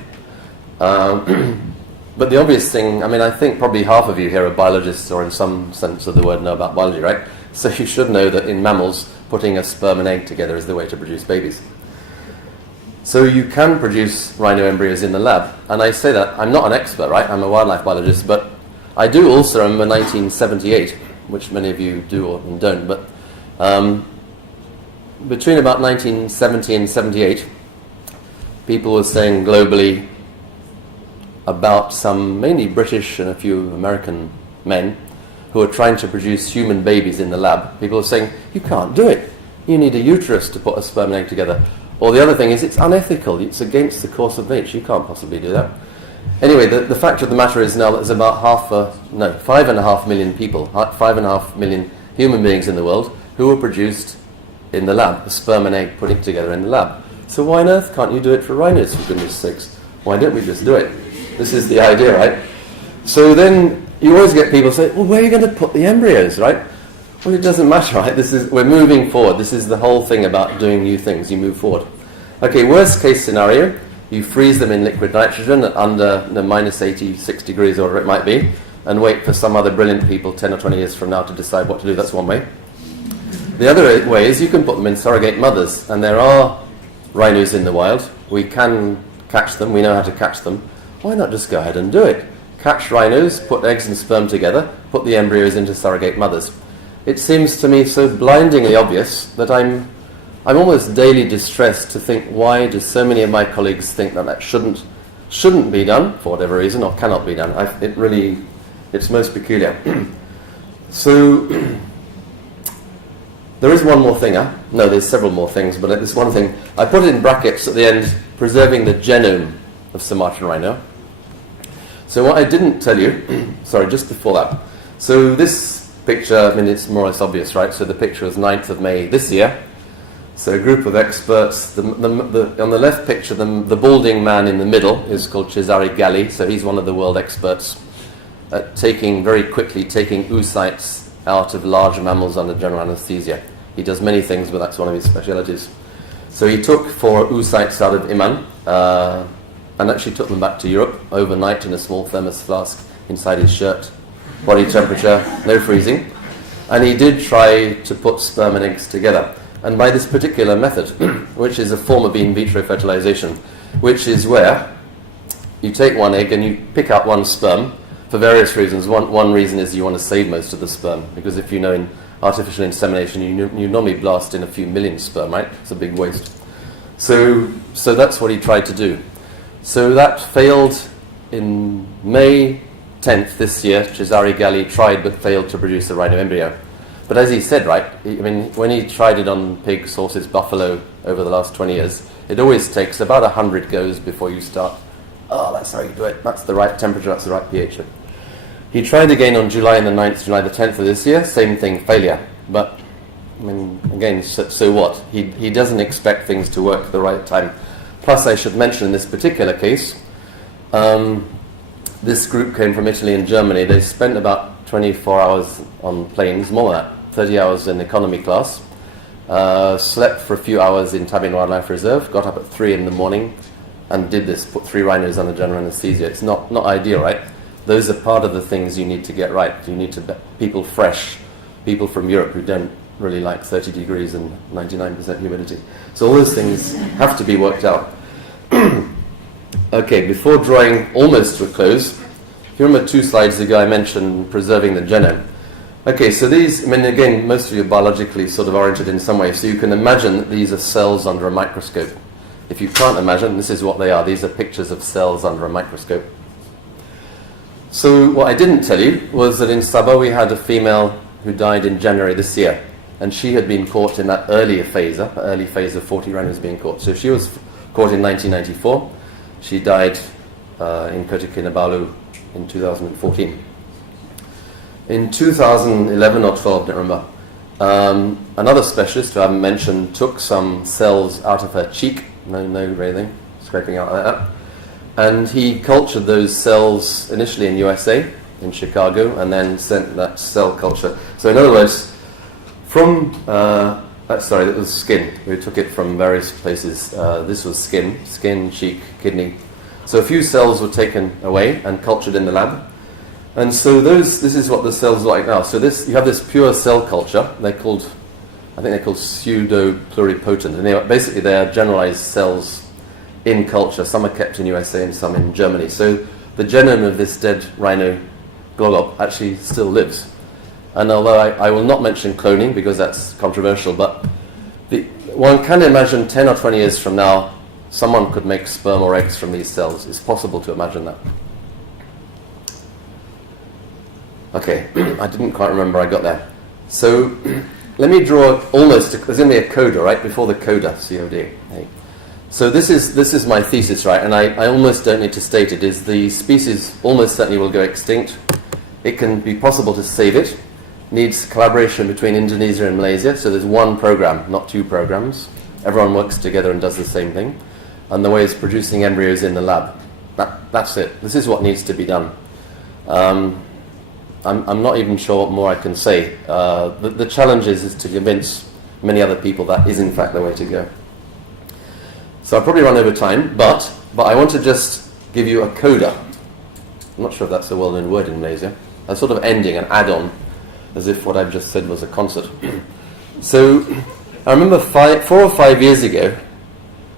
But the obvious thing, I mean, I think probably half of you here are biologists, or in some sense of the word know about biology, right? So you should know that in mammals, putting a sperm and egg together is the way to produce babies. So you can produce rhino embryos in the lab. And I say that, I'm not an expert, right? I'm a wildlife biologist, but I do also remember 1978, which many of you do or don't, but between about 1970 and 78, people were saying globally about some mainly British and a few American men who are trying to produce human babies in the lab. People are saying, you can't do it. You need a uterus to put a sperm and egg together. Or the other thing is, it's unethical. It's against the course of nature. You can't possibly do that. Anyway, the fact of the matter is now that there's about 5.5 million people, 5.5 million human beings in the world who are produced in the lab, a sperm and egg putting together in the lab. So why on earth can't you do it for rhinos, for goodness sakes? Why don't we just do it? This is the idea, right? So then you always get people say, well, where are you going to put the embryos, right? Well, it doesn't matter, right? We're moving forward. This is the whole thing about doing new things. You move forward. Okay, worst case scenario, you freeze them in liquid nitrogen at under minus 86 degrees, or whatever it might be, and wait for some other brilliant people 10 or 20 years from now to decide what to do. That's one way. The other way is you can put them in surrogate mothers, and there are rhinos in the wild. We can catch them. We know how to catch them. Why not just go ahead and do it? Catch rhinos, put eggs and sperm together, put the embryos into surrogate mothers. It seems to me so blindingly obvious that I'm almost daily distressed to think, why do so many of my colleagues think that shouldn't be done for whatever reason, or cannot be done? It's most peculiar. So there is one more thing. No, there's several more things, but there's one thing. I put it in brackets at the end, preserving the genome of Sumatran rhino. So what I didn't tell you, sorry, just before that. So this picture, I mean, it's more or less obvious, right? So the picture was 9th of May this year. So a group of experts, on the left picture, the balding man in the middle is called Cesare Galli. So he's one of the world experts at very quickly taking oocytes out of large mammals under general anesthesia. He does many things, but that's one of his specialities. So he took 4 oocytes out of Iman, and actually took them back to Europe overnight in a small thermos flask inside his shirt. Body temperature, no freezing. And he did try to put sperm and eggs together. And by this particular method, which is a form of in vitro fertilization, which is where you take one egg and you pick out one sperm for various reasons. One reason is you want to save most of the sperm, because if you know in artificial insemination you normally blast in a few million sperm, right? It's a big waste. So that's what he tried to do. So that failed in May 10th this year. Cesare Galli tried but failed to produce a rhino embryo. But as he said, right, when he tried it on pigs, horses, buffalo over the last 20 years, it always takes about 100 goes before you start, that's how you do it, that's the right temperature, that's the right pH. He tried again on July the 9th, July the 10th of this year, same thing, failure. But, again, so what? He doesn't expect things to work at the right time. Plus, I should mention in this particular case, this group came from Italy and Germany. They spent about 24 hours on planes, more than that, 30 hours in economy class, slept for a few hours in Tabin Wildlife Reserve, got up at 3 in the morning and did this, put 3 rhinos under general anesthesia. It's not ideal, right? Those are part of the things you need to get right. You need to people fresh, people from Europe who don't really like 30 degrees and 99% humidity. So all those things have to be worked out. Okay, before drawing almost to a close, if you remember 2 slides ago I mentioned preserving the genome. Okay, so these, again, most of you are biologically sort of oriented in some way, so you can imagine that these are cells under a microscope. If you can't imagine, this is what they are. These are pictures of cells under a microscope. So what I didn't tell you was that in Sabah we had a female who died in January this year, and she had been caught in that early phase of 40 rhinos being caught. So she was caught in 1994. She died in Kota Kinabalu in 2014. In 2011 or 12, I don't remember, another specialist who I haven't mentioned took some cells out of her cheek, no anything, scraping out like that, and he cultured those cells initially in USA, in Chicago, and then sent that cell culture. So in other words, that was skin. We took it from various places. This was skin, cheek, kidney. So a few cells were taken away and cultured in the lab. And so this is what the cells are like now. So you have this pure cell culture. I think they're called pseudo-pluripotent. And basically they are generalized cells in culture. Some are kept in USA and some in Germany. So the genome of this dead rhino glogop actually still lives. And although I will not mention cloning because that's controversial, but one can imagine 10 or 20 years from now, someone could make sperm or eggs from these cells. It's possible to imagine that. Okay, I didn't quite remember I got there. So let me draw there's going to be a coda, right, before the coda, COD. Hey. So this is my thesis, right, and I almost don't need to state it, is the species almost certainly will go extinct. It can be possible to save it. Needs collaboration between Indonesia and Malaysia, so there's one program, not 2 programs. Everyone works together and does the same thing. And the way is producing embryos in the lab. That's it. This is what needs to be done. I'm not even sure what more I can say. The challenge is to convince many other people that is in fact the way to go. So I'll probably run over time, but I want to just give you a coda. I'm not sure if that's a well-known word in Malaysia. A sort of ending, an add-on, as if what I've just said was a concert. So I remember 4 or 5 years ago,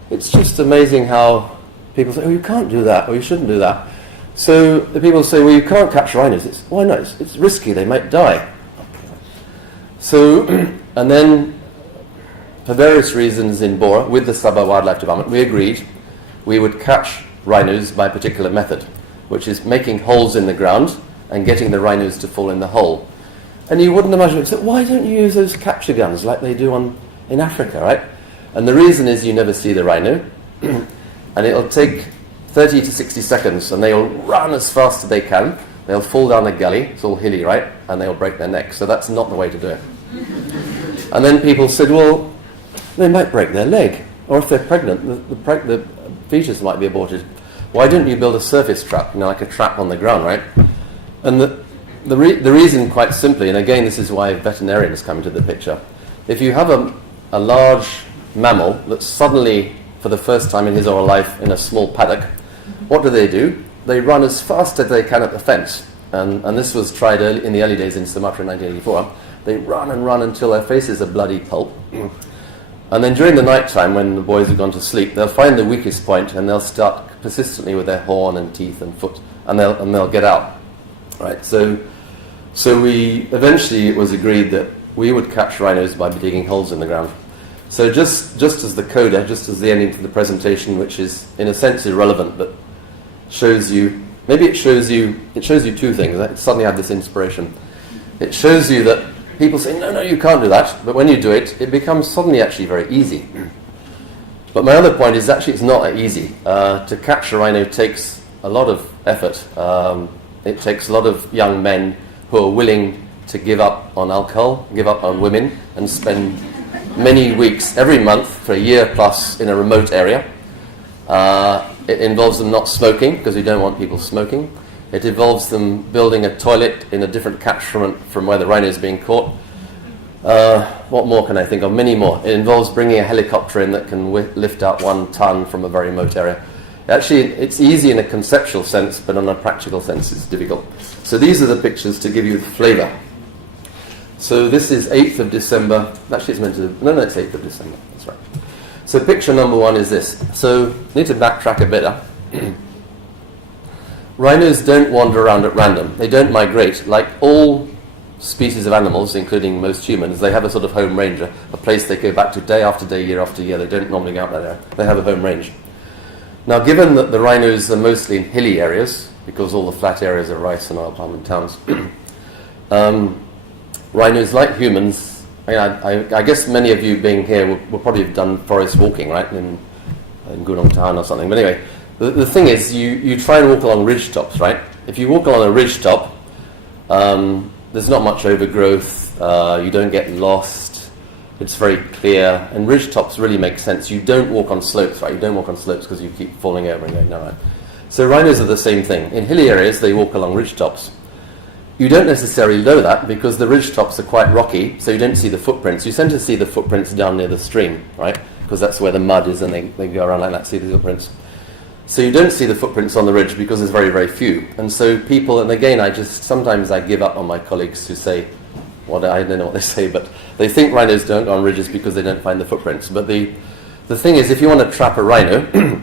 it's just amazing how people say, oh, you can't do that, or you shouldn't do that. So the people say, well, you can't catch rhinos. Why not? It's risky, they might die. So, and then, for various reasons in Bora, with the Sabah Wildlife Department, we agreed we would catch rhinos by a particular method, which is making holes in the ground and getting the rhinos to fall in the hole. And you wouldn't imagine it. So why don't you use those capture guns like they do in Africa, right? And the reason is you never see the rhino, and it'll take 30 to 60 seconds, and they'll run as fast as they can. They'll fall down a gully, it's all hilly, right? And they'll break their neck. So that's not the way to do it. And then people said, well, they might break their leg. Or if they're pregnant, the fetus might be aborted. Why don't you build a surface trap, like a trap on the ground, right? And the reason, quite simply, and again, this is why veterinarians come into the picture. If you have a large mammal that's suddenly, for the first time in his or her life, in a small paddock, what do? They run as fast as they can at the fence. And this was tried in the early days in Sumatra in 1984. They run and run until their faces are bloody pulp. And then during the night time, when the boys have gone to sleep, they'll find the weakest point and they'll start persistently with their horn and teeth and foot, and they'll get out. Right. So we eventually, it was agreed that we would catch rhinos by digging holes in the ground. So just as the coda, just as the ending to the presentation, which is in a sense irrelevant, but shows you, maybe it shows you two things. I suddenly had this inspiration. It shows you that people say, no, you can't do that. But when you do it, it becomes suddenly actually very easy. But my other point is actually it's not that easy. To catch a rhino takes a lot of effort. It takes a lot of young men who are willing to give up on alcohol, give up on women, and spend many weeks every month for a year plus in a remote area. It involves them not smoking, because we don't want people smoking. It involves them building a toilet in a different catchment from where the rhino is being caught. What more can I think of? Many more. It involves bringing a helicopter in that can lift out 1 ton from a very remote area. Actually, it's easy in a conceptual sense, but on a practical sense it's difficult. So these are the pictures to give you the flavour. So this is 8th of December. Actually, it's meant to... No, it's 8th of December. That's right. So picture number 1 is this. So need to backtrack a bit. Rhinos don't wander around at random. They don't migrate. Like all species of animals, including most humans, they have a sort of home range, a place they go back to day after day, year after year. They don't normally go out there. They have a home range. Now, given that the rhinos are mostly in hilly areas, because all the flat areas are rice and oil palm towns, rhinos, like humans, I guess many of you being here will probably have done forest walking, right, in Gunung Tahan or something. But anyway, the thing is, you try and walk along ridge tops, right? If you walk along a ridge top, there's not much overgrowth, you don't get lost, it's very clear, and ridge tops really make sense. You don't walk on slopes, right? You don't walk on slopes because you keep falling over and going down, right? So rhinos are the same thing. In hilly areas, they walk along ridge tops. You don't necessarily know that because the ridge tops are quite rocky, so you don't see the footprints. You tend to see the footprints down near the stream, right? Because that's where the mud is, and they go around like that, see the footprints. So you don't see the footprints on the ridge because there's very, very few. And so people, and again, sometimes I give up on my colleagues who say, well, I don't know what they say, but they think rhinos don't go on ridges because they don't find the footprints. But the thing is, if you want to trap a rhino,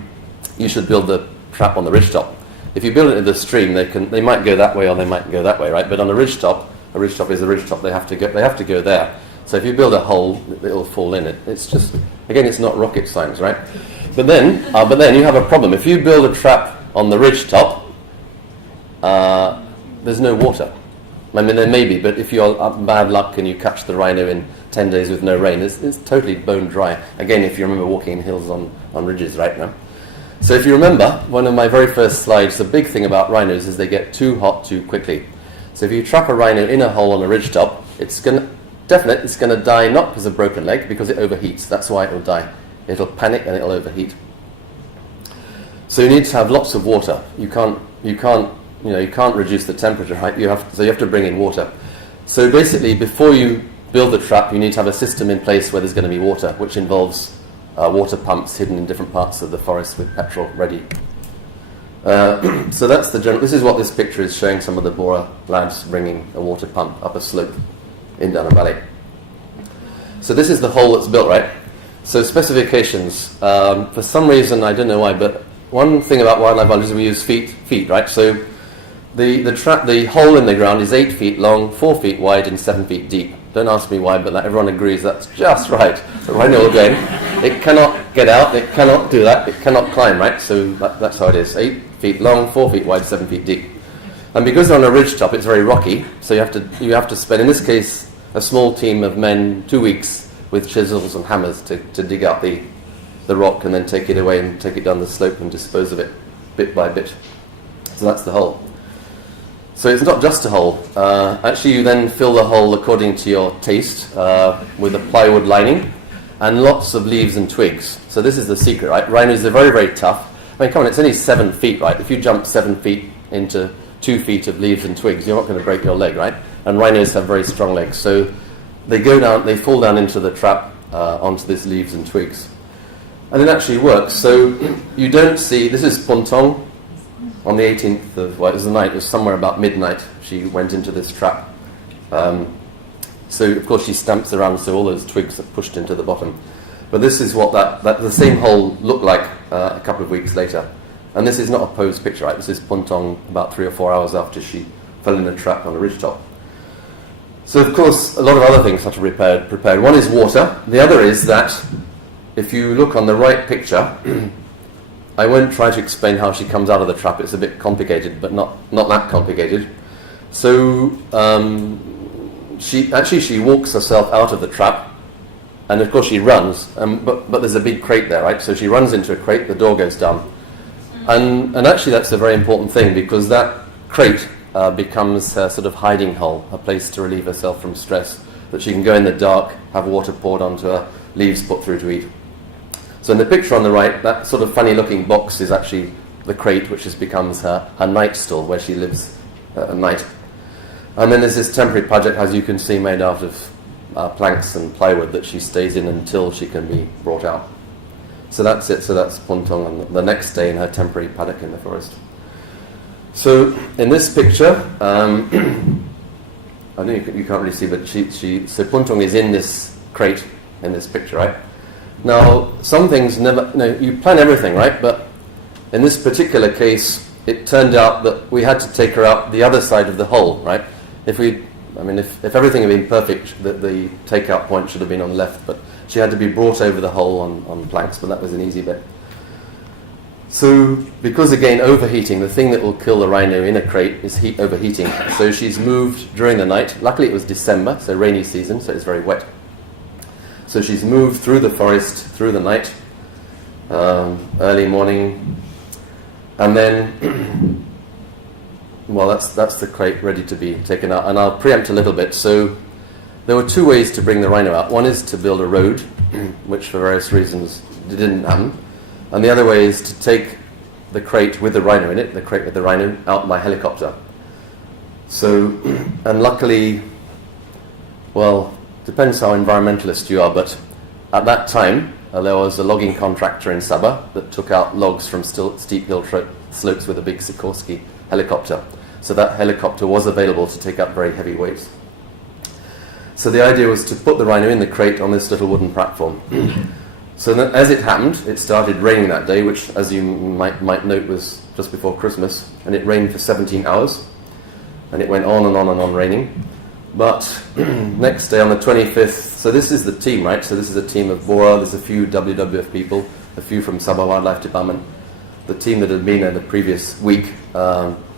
you should build the trap on the ridge top. If you build it in the stream, they might go that way or they might go that way, right? But on a ridge top is a ridge top. They have to go there. So if you build a hole, it'll fall in it. It's just, again, it's not rocket science, right? But then you have a problem. If you build a trap on the ridge top, there's no water. I mean, there may be, but if you're bad luck and you catch the rhino in 10 days with no rain, it's totally bone dry. Again, if you remember walking in hills on ridges right now. So if you remember, one of my very first slides, the big thing about rhinos is they get too hot too quickly. So if you trap a rhino in a hole on a ridge top, it's going to die not because of broken leg, because it overheats. That's why it will die. It'll panic and it'll overheat. So you need to have lots of water. You can't you can't reduce the temperature, right? So you have to bring in water. So basically, before you build the trap, you need to have a system in place where there's going to be water, which involves water pumps hidden in different parts of the forest with petrol ready. So that's the general. This is what this picture is showing. Some of the Bora lads bringing a water pump up a slope in down a valley. So this is the hole that's built, right? So specifications. For some reason, I don't know why, but one thing about wildlife biology is we use feet, right? So the hole in the ground is 8 feet long, 4 feet wide, and 7 feet deep. Don't ask me why, but everyone agrees that's just right. The rhino will go in. It cannot get out. It cannot do that. It cannot climb, right? So that's how it is. 8 feet long, 4 feet wide, 7 feet deep. And because they're on a ridge top, it's very rocky. So you have to spend, in this case, a small team of men 2 weeks with chisels and hammers to dig out the rock and then take it away and take it down the slope and dispose of it bit by bit. So that's the hole. So it's not just a hole. Actually, you then fill the hole according to your taste with a plywood lining and lots of leaves and twigs. So this is the secret, right? Rhinos are very, very tough. I mean, come on, it's only 7 feet, right? If you jump 7 feet into 2 feet of leaves and twigs, you're not going to break your leg, right? And rhinos have very strong legs. So they go down, they fall down into the trap onto these leaves and twigs. And it actually works. So you don't see, this is Pontong. On the 18th of, well, it was the night, it was somewhere about midnight, she went into this trap. So, of course, she stamps around, so all those twigs are pushed into the bottom. But this is what the same hole looked like a couple of weeks later. And this is not a posed picture, right? This is Pontong about 3 or 4 hours after she fell in a trap on a ridgetop. So, of course, a lot of other things have to be prepared. One is water. The other is that if you look on the right picture, I won't try to explain how she comes out of the trap. It's a bit complicated, but not that complicated. So she walks herself out of the trap, and of course she runs. But there's a big crate there, right? So she runs into a crate. The door goes down, and actually that's a very important thing because that crate becomes her sort of hiding hole, a place to relieve herself from stress. That she can go in the dark, have water poured onto her, leaves put through to eat. So in the picture on the right, that sort of funny-looking box is actually the crate, which becomes her night stall, where she lives at night. And then there's this temporary paddock, as you can see, made out of planks and plywood that she stays in until she can be brought out. So that's it. So that's Pontong on the next day in her temporary paddock in the forest. So in this picture, I know you can't really see, but so Pontong is in this crate in this picture, right? Now, some things you plan everything, right? But in this particular case, it turned out that we had to take her out the other side of the hole, right? If everything had been perfect, the takeout point should have been on the left, but she had to be brought over the hole on planks, but that was an easy bit. So, because again, overheating, the thing that will kill the rhino in a crate is overheating. So she's moved during the night. Luckily it was December, so rainy season, so it's very wet. So she's moved through the forest, through the night, early morning, and then, well, that's the crate ready to be taken out. And I'll preempt a little bit. So there were 2 ways to bring the rhino out. One is to build a road, which for various reasons didn't happen. And the other way is to take the crate with the rhino in it, the crate with the rhino, out by helicopter. So, and luckily, well, depends how environmentalist you are, but at that time, there was a logging contractor in Sabah that took out logs from steep hill slopes with a big Sikorsky helicopter. So that helicopter was available to take up very heavy weights. So the idea was to put the rhino in the crate on this little wooden platform. So then, as it happened, it started raining that day, which, as you might note, was just before Christmas, and it rained for 17 hours, and it went on and on and on raining. But next day on the 25th, so this is the team, right? So this is a team of Bora, there's a few WWF people, a few from Sabah Wildlife Department, the team that had been there the previous week,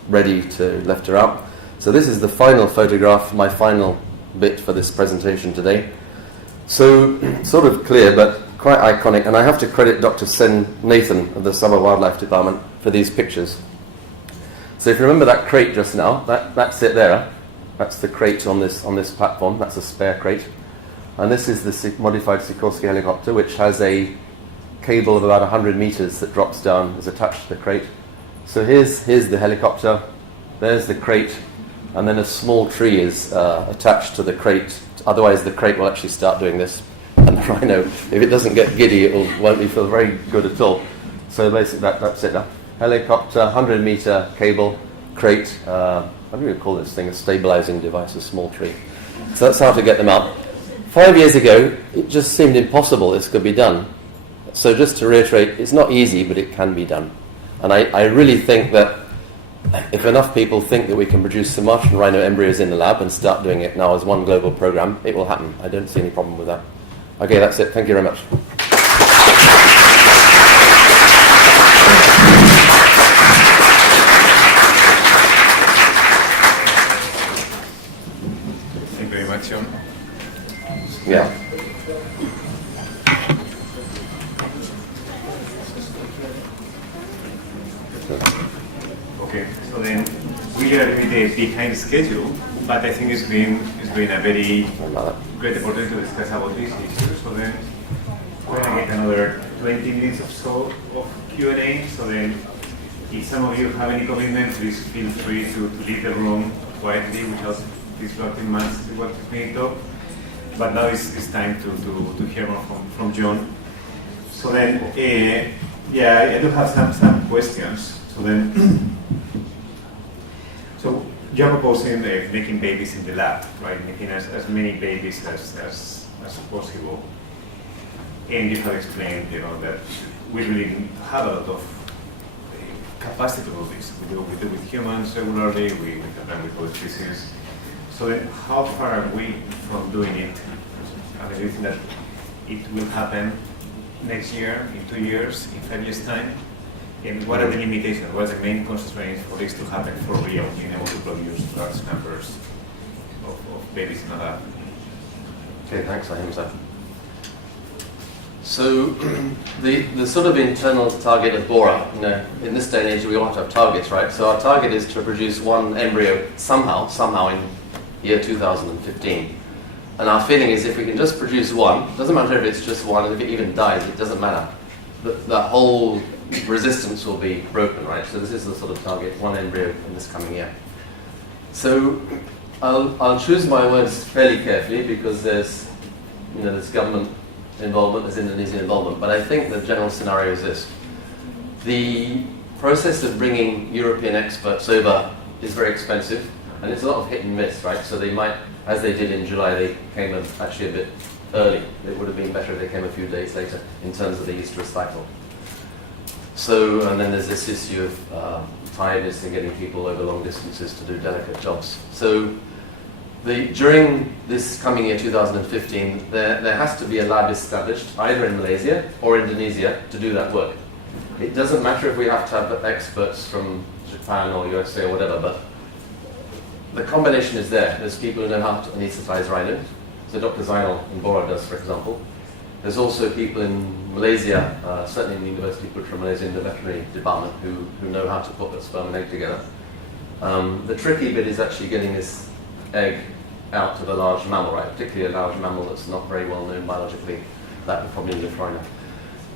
ready to lift her out. So this is the final photograph, my final bit for this presentation today. So, sort of clear, but quite iconic, and I have to credit Dr. Sen Nathan of the Sabah Wildlife Department for these pictures. So if you remember that crate just now, that's it there. That's the crate on this platform. That's a spare crate. And this is the modified Sikorsky helicopter, which has a cable of about 100 meters that drops down, is attached to the crate. So here's the helicopter, There's the crate, and then a small tree is attached to the crate. Otherwise, the crate will actually start doing this, and the rhino, if it doesn't get giddy, it won't feel very good at all. So basically, that's it. Helicopter, 100-meter cable, crate. What do we call this thing? A stabilizing device, a small tree. So that's how to get them out. 5 years ago, it just seemed impossible this could be done. So just to reiterate, it's not easy, but it can be done. And I really think that if enough people think that we can produce Sumatran rhino embryos in the lab and start doing it now as one global program, it will happen. I don't see any problem with that. Okay, that's it. Thank you very much. Thank you very much, John. Yeah. Okay, so then we are a bit behind schedule, but I think it's been a very great opportunity to discuss about this issue. So then we're going to get another 20 minutes or so of Q&A. So then if some of you have any commitment, please feel free to leave the room quietly without disrupting much what is being talked. But now it's time to hear more from John. So then, yeah, I do have some questions. So then, so you're proposing making babies in the lab, right? Making as many babies as possible. And you have explained, that we really have a lot of capacity to do this. We do with humans regularly. We have done with other species. So then, how far are we from doing it? I mean, do you think that it will happen next year, in 2 years, in 5 years' time? And what are the limitations? What are the main constraints for this to happen for real, being able to produce large numbers of babies in a lab? Okay, thanks, Ahimsa. So the sort of internal target of Bora, in this day and age we all have to have targets, right? So our target is to produce one embryo somehow in year 2015. And our feeling is if we can just produce one, doesn't matter if it's just one, and if it even dies, it doesn't matter. That whole resistance will be broken, right? So this is the sort of target, one embryo in this coming year. So I'll choose my words fairly carefully because there's government involvement, there's Indonesian involvement, but I think the general scenario is this. The process of bringing European experts over is very expensive, and it's a lot of hit and miss, right? So they might, as they did in July, they came actually a bit early. It would have been better if they came a few days later in terms of the estrus cycle. So, and then there's this issue of tiredness and getting people over long distances to do delicate jobs. So during this coming year, 2015, there has to be a lab established, either in Malaysia or Indonesia, to do that work. It doesn't matter if we have to have experts from Japan or USA or whatever, but the combination is there. There's people who know how to anesthetize rhinos. So Dr. Zainal in Bora does, for example. There's also people in Malaysia, certainly in the University of Putra Malaysia in the veterinary department, who know how to put a sperm and egg together. The tricky bit is actually getting this egg out of a large mammal, right? Particularly a large mammal that's not very well known biologically. That would probably live rhino.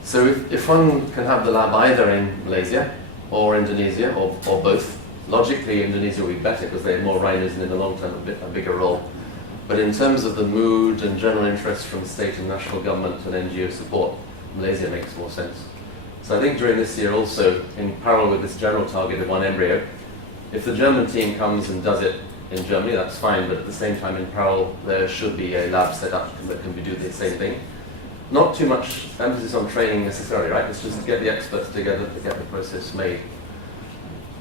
So if one can have the lab either in Malaysia or Indonesia or both, logically Indonesia would be better because they have more rhinos and in the long term a bigger role. But in terms of the mood and general interest from state and national government and NGO support, Malaysia makes more sense. So I think during this year also, in parallel with this general target of one embryo, if the German team comes and does it in Germany, that's fine, but at the same time in parallel there should be a lab set up that can do the same thing. Not too much emphasis on training necessarily, right? It's just to get the experts together to get the process made.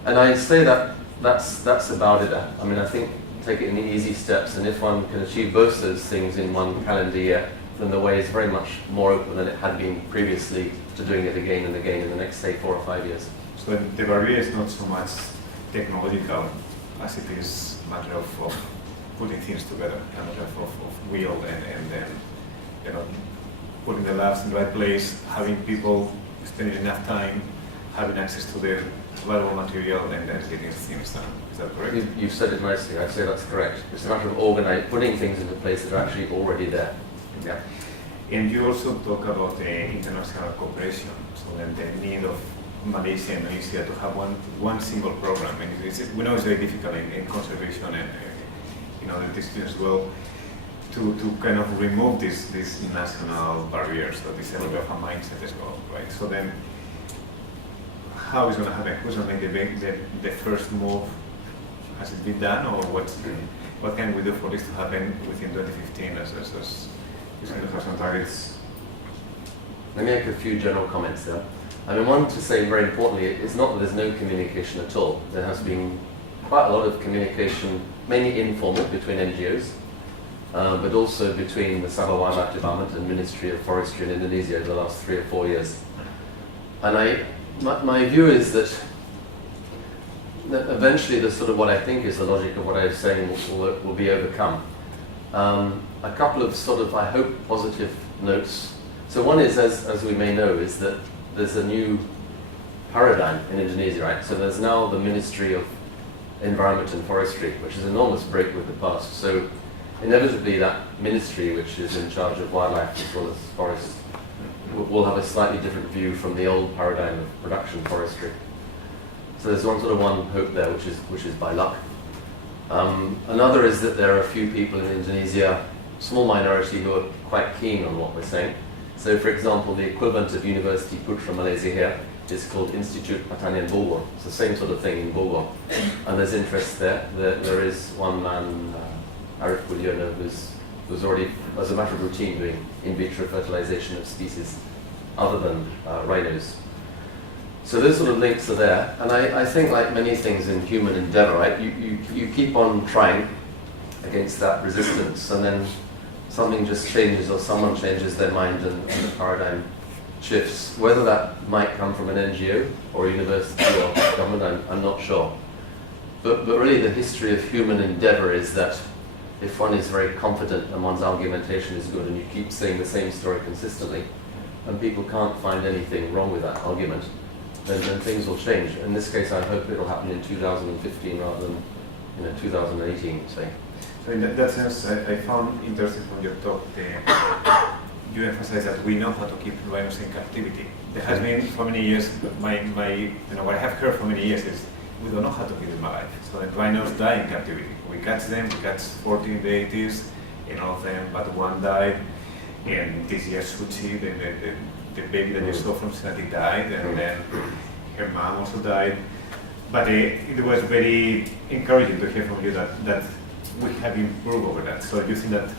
And I say that that's about it. I mean, I think take it in easy steps, and if one can achieve both those things in one calendar year, then the way is very much more open than it had been previously to doing it again and again in the next, say, 4 or 5 years. So the barrier is not so much technological as it is a matter of putting things together, a matter of will and putting the labs in the right place, having people spending enough time, having access to the available material, and then getting things done. Is that correct? You've said it nicely. I'd say that's correct. It's a matter of putting things into place that are actually already there. Yeah. And you also talk about the international cooperation, so then the need of Malaysia and Indonesia to have one single program. And we know it's very difficult in conservation and the district as well to kind of remove these national barriers, so this element of a mindset as well, right? So then, how is going to happen? Who's going to make the first move? Has it been done, or what can we do for this to happen within 2015 as is going to have some targets? Let me make a few general comments there. I mean, one to say very importantly, it's not that there's no communication at all. There has been quite a lot of communication, mainly informal, between NGOs, but also between the Sabah Wildlife Department and Ministry of Forestry in Indonesia over the last 3 or 4 years. And my view is that eventually the sort of what I think is the logic of what I was saying will be overcome. A couple of sort of, I hope, positive notes. So one is, as we may know, is that there's a new paradigm in Indonesia, right? So there's now the Ministry of Environment and Forestry, which is an enormous break with the past. So inevitably that ministry, which is in charge of wildlife as well as forests, will have a slightly different view from the old paradigm of production forestry. So there's one hope there, which is by luck. Another is that there are a few people in Indonesia, small minority, who are quite keen on what we're saying. So, for example, the equivalent of University Putra Malaysia here is called Institute Pertanian Bogor. It's the same sort of thing in Bogor, and there's interest there. There is one man, Arif Budiono, who's already, as a matter of routine, doing in vitro fertilization of species other than rhinos. So those sort of links are there, and I think, like many things in human endeavor, right, you keep on trying against that resistance, and then something just changes, or someone changes their mind, and the paradigm shifts. Whether that might come from an NGO or a university or government, I'm not sure. But really the history of human endeavor is that if one is very confident and one's argumentation is good and you keep saying the same story consistently, and people can't find anything wrong with that argument, then things will change. In this case, I hope it'll happen in 2015 rather than 2018, say. So in that sense, I found interesting from your talk you emphasize that we know how to keep rhinos in captivity. There has been for many years, what I have heard for many years is we don't know how to keep them alive. So the rhinos die in captivity. We catch them, we catch 40 in the 80s, all of them, but one died. And this year, Suchi, the baby that you saw from Junaidi died, and then her mom also died. But it was very encouraging to hear from you that we have improved over that. So you think that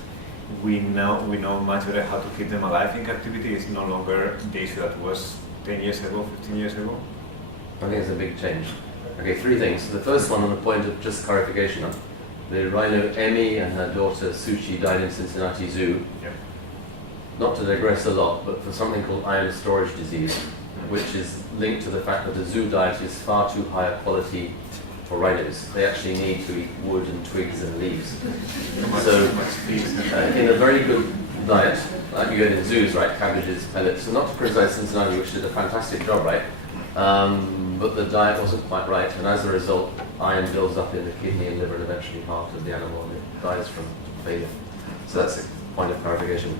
we know much better how to keep them alive in captivity? It's no longer the issue that was 10 years ago, 15 years ago? I think it's a big change. Okay, 3 things. The first one, on the point of just clarification, the rhino Emmy and her daughter Suchi died in Cincinnati Zoo. Yep. Not to digress a lot, but for something called iron storage disease, which is linked to the fact that the zoo diet is far too high a quality for rhinos. They actually need to eat wood and twigs and leaves. So, in a very good diet, like you get in zoos, right, cabbages, pellets, and not to criticize Cincinnati, which did a fantastic job, right, but the diet wasn't quite right, and as a result, iron builds up in the kidney and liver and eventually heart of the animal, and it dies from failure. So that's a point of clarification.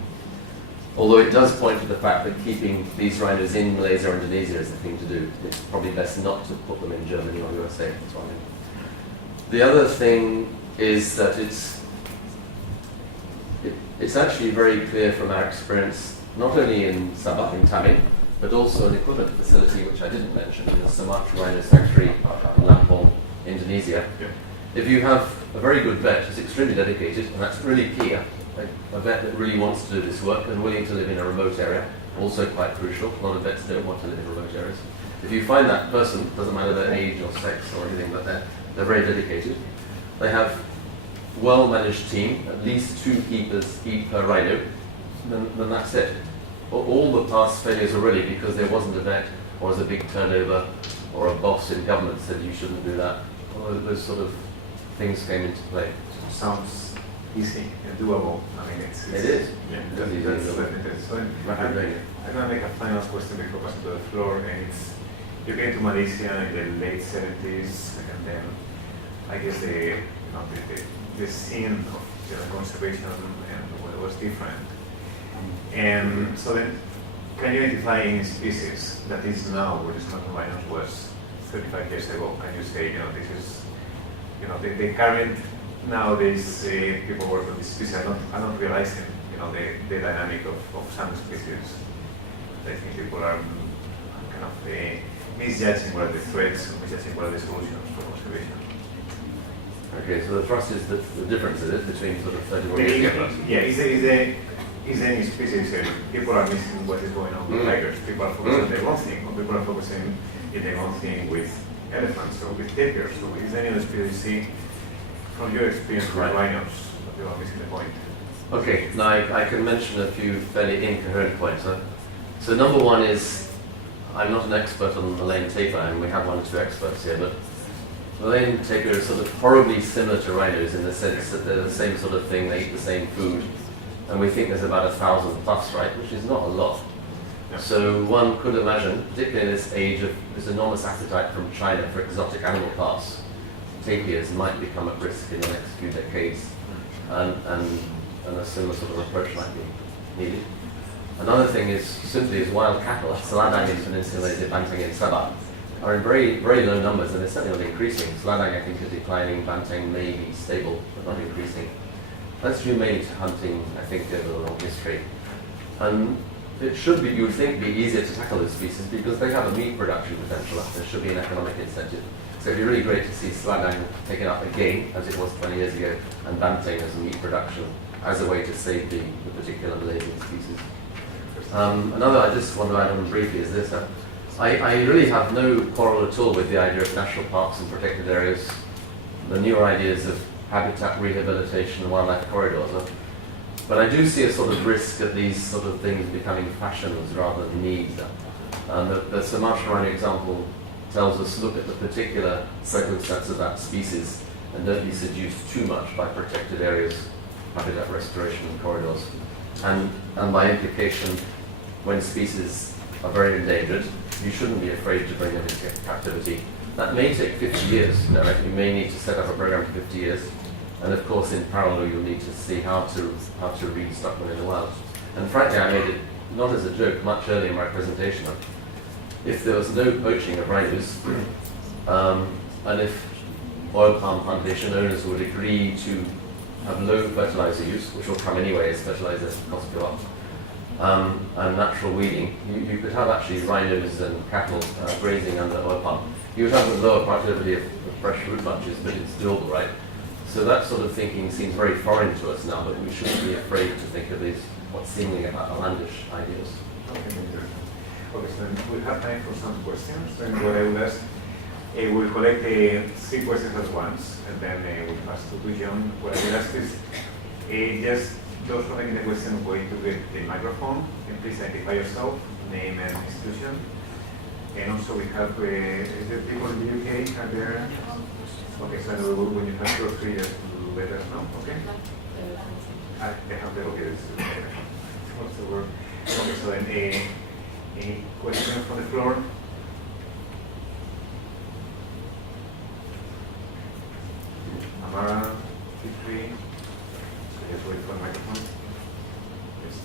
Although it does point to the fact that keeping these rhinos in Malaysia or Indonesia is the thing to do. It's probably best not to put them in Germany or USA. That's what I mean. The other thing is that it's actually very clear from our experience, not only in Sabah and Payne, but also an equivalent facility which I didn't mention in the Sumatran Rhino sanctuary in Lampung, Indonesia. Yeah. If you have a very good vet who's extremely dedicated, and that's really key, a vet that really wants to do this work and willing to live in a remote area, also quite crucial. A lot of vets don't want to live in remote areas. If you find that person, doesn't matter their age or sex or anything like that, they're very dedicated. They have well-managed team, at least 2 keepers each per rhino, then that's it. All the past failures are really because there wasn't a vet, or there's a big turnover, or a boss in government said you shouldn't do that. All those sort of things came into play. Sounds easy and doable. I mean, it is. Yeah, that's so I'm going to make a final question before passing to the floor. And you came to Malaysia in the late 70s, and then I guess the scene of conservation and was different. And so then, can you identify any species that is now where the Sumatran rhino was 35 years ago? Can you say, this is, the current nowadays people work on this species are not realizing, the dynamic of some species. I think people are kind of misjudging what are the threats, misjudging what are the solutions for conservation. Okay, so the thrust is the difference is it between sort of 31 years ago? Yeah, is any species people are missing what is going on with tigers. People are focusing on the wrong thing, or people are focusing in the wrong thing with elephants or with tapirs. So is there any other species you see from your experience with rhinos that you are missing the point? Okay, now I can mention a few fairly incoherent points. Huh? So number one is, I'm not an expert on Malayan tapir, and we have one or two experts here, but Malayan tapir is sort of horribly similar to rhinos in the sense that they're the same sort of thing, they eat the same food, and we think there's about 1,000 plus, right, which is not a lot. Yeah. So one could imagine, particularly in this age of this enormous appetite from China for exotic animal parts, tapirs might become at risk in the next few decades, and a similar sort of approach might be needed. Another thing is simply wild cattle, Seladang in Peninsula Malaysia, Banteng in Sabah, are in very, very low numbers, and they're certainly not increasing. Seladang, I think, is declining, Banteng may be stable, but not increasing. That's due mainly to hunting, I think, over the long history. And it should be, you would think, be easier to tackle those species because they have a meat production potential. There should be an economic incentive. So it'd be really great to see Seladang taken up again, as it was 20 years ago, and Banteng as a meat production as a way to save the particular Malaysian species. Another I just want to add on briefly is this. I really have no quarrel at all with the idea of national parks and protected areas, the newer ideas of habitat rehabilitation and wildlife corridors. But I do see a sort of risk of these sort of things becoming fashions rather than needs. The Sumatran Rhino example tells us, look at the particular circumstance of that species and don't be seduced too much by protected areas, habitat restoration and corridors. And by implication, when species are very endangered, you shouldn't be afraid to bring them into captivity. That may take 50 years. You may need to set up a program for 50 years. And of course, in parallel, you'll need to see how to restock them in the wild. And frankly, I made it not as a joke much earlier in my presentation. If there was no poaching of rhinos, and if oil palm plantation owners would agree to have low fertilizer use, which will come anyway as fertilizer costs go up, and natural weeding, you could have actually rhinos and cattle grazing under oil palm. You would have a lower productivity of fresh root bunches, but it's doable, right? So that sort of thinking seems very foreign to us now, but we shouldn't be afraid to think of these, what's seemingly outlandish ideas. Okay, so we have time for some questions. And what I will ask, we'll collect 3 questions at once, and then we'll pass to John. What I will ask is, just those who are making the question going to get the microphone, and please identify yourself, name and institution. And also we have, is there people in the UK are there? Okay, so when you have 2 or 3, just let us know, okay? They have the, okay, what's the word? Okay, so then any questions from the floor? Amara, Fitri, so just wait for the microphone. Yes.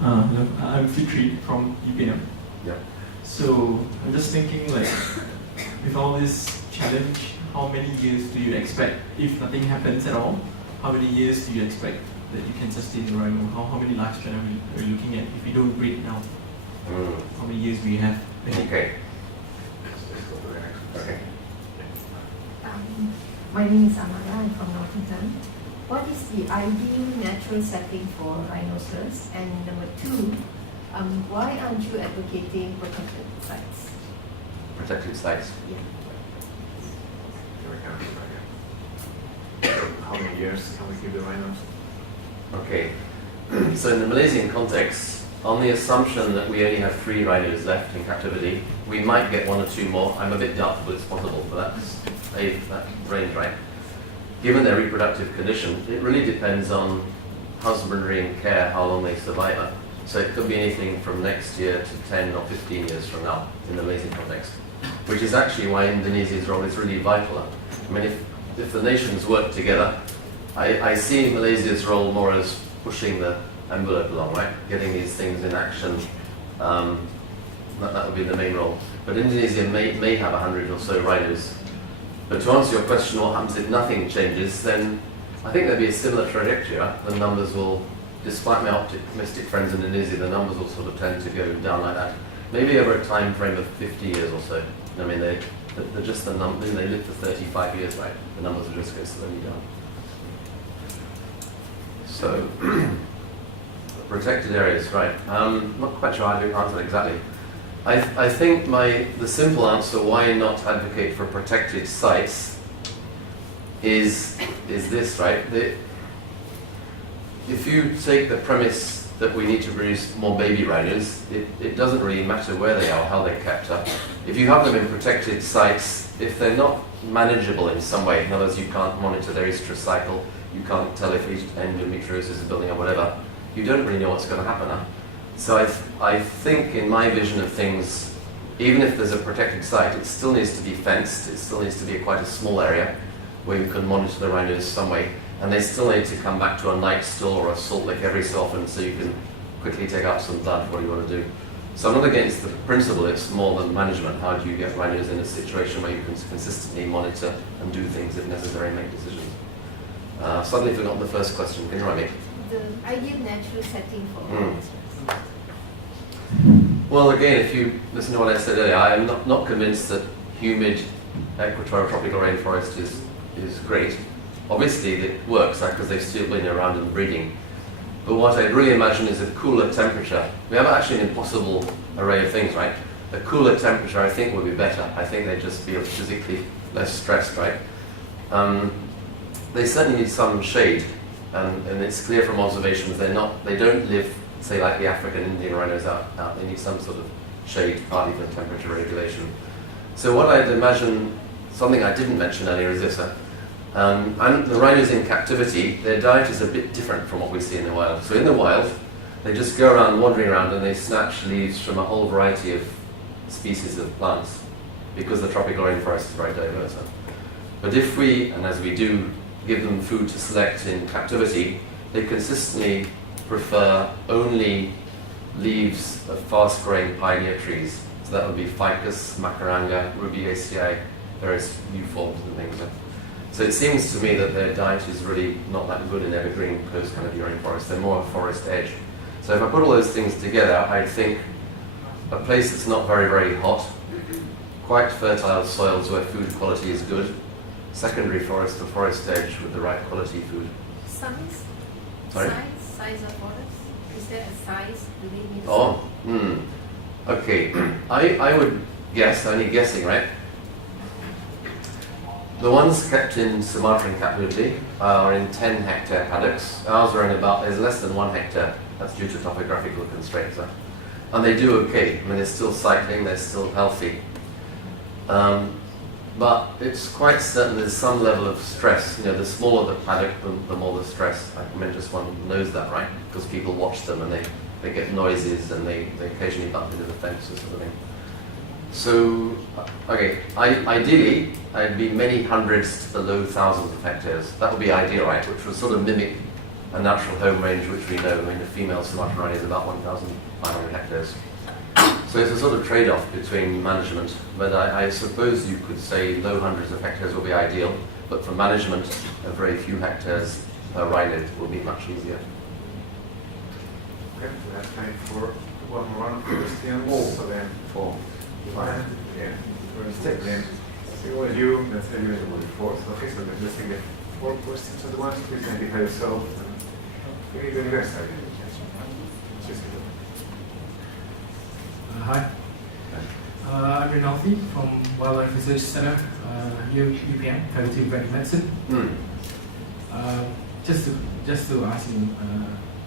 Hello, I'm Fitri from UPM. Yeah. So I'm just thinking, like, with all this challenge, how many years do you expect, if nothing happens at all, how many years do you expect that you can sustain the rhino? How many lifespan are we looking at if we don't breed now? How many years do we have? Okay. Okay. My name is Amara, I'm from Nottingham. What is the ideal natural setting for rhinoceros? And number 2, why aren't you advocating protected sites? Protected sites. Yeah. How many years can we keep the rhinos? Okay. So in the Malaysian context, on the assumption that we only have 3 rhinos left in captivity, we might get 1 or 2 more. I'm a bit doubtful it's possible, but that's that range, right? Given their reproductive condition, it really depends on husbandry and care, how long they survive. So it could be anything from next year to 10 or 15 years from now in the Malaysian context, which is actually why Indonesia's role is really vital. I mean, if the nations work together, I see Malaysia's role more as pushing the envelope along, right? Getting these things in action That would be the main role. But Indonesia may have 100 or so rhinos. But to answer your question, what happens if nothing changes, then I think there'll be a similar trajectory. The numbers will, despite my optimistic friends in Indonesia, the numbers will sort of tend to go down like that. Maybe over a time frame of 50 years or so. I mean, they're just the numbers, they live for 35 years, right? The numbers will just go slowly down. So, protected areas, right. I'm not quite sure how to answer that exactly. I think the simple answer why not advocate for protected sites is this, right? If you take the premise that we need to produce more baby rhinos, it doesn't really matter where they are, how they're kept up. If you have them in protected sites, if they're not manageable in some way, in other words, you can't monitor their estrous cycle, you can't tell if endometriosis is building up, whatever, you don't really know what's going to happen. So I think in my vision of things, even if there's a protected site, it still needs to be fenced, it still needs to be quite a small area where you can monitor the rhinos some way, and they still need to come back to a night stall or a salt lick every so often so you can quickly take out some blood for what you want to do. So I'm not against the principle, it's more the management. How do you get rhinos in a situation where you can consistently monitor and do things if necessary, make decisions? Suddenly forgot the first question, can you remind me? The ideal natural setting for Well, again, if you listen to what I said earlier, I am not convinced that humid equatorial tropical rainforest is great. Obviously, it works because they've still been around and breeding. But what I'd really imagine is a cooler temperature. We have actually an impossible array of things, right? A cooler temperature, I think, would be better. I think they'd just feel physically less stressed, right? They certainly need some shade, and it's clear from observations they don't live, say, like the African Indian rhinos out. They need some sort of shade, partly for temperature regulation. So what I'd imagine, something I didn't mention earlier, is this. And the rhinos in captivity, their diet is a bit different from what we see in the wild. So in the wild, they just go around, wandering around, and they snatch leaves from a whole variety of species of plants, because the tropical rainforest is very diverse. But if we, and as we do, give them food to select in captivity, they consistently prefer only leaves of fast-growing pioneer trees. So that would be ficus, macaranga, rubiaceae, various new forms and things. So it seems to me that their diet is really not that good in evergreen, close kind of rainforest. They're more a forest edge. So if I put all those things together, I think a place that's not very, very hot, quite fertile soils where food quality is good, secondary forest or forest edge with the right quality food. size? Sorry? Size of forest? Is there a size? Do they need Okay. I would guess, only guessing, right? The ones kept in Sumatran captivity are in 10 hectare paddocks. Ours are in there's less than 1 hectare. That's due to topographical constraints. And they do okay. I mean, they're still cycling, they're still healthy. But it's quite certain there's some level of stress. You know, the smaller the paddock, the more the stress. I mean, just one knows that, right? Because people watch them and they get noises and they occasionally bump into the fence or something. So, okay, ideally, I'd be many hundreds to the low thousands of hectares. That would be ideal, right? Which would sort of mimic a natural home range, which we know. I mean, the female Sumatran Rhino is about 1,500 hectares. So it's a sort of trade-off between management. But I suppose you could say low hundreds of hectares would be ideal. But for management, a very few hectares per rhino will be much easier. Okay, we have time for one more round of questions. So then, 4, 5, yeah. Then, you, let's say you were 4. Okay, so let's take the 4 questions at once. Please identify yourself. And the university. Hi. I'm Junaidi from Wildlife Research Center, UPM, Faculty of Veterinary Medicine. Just to ask you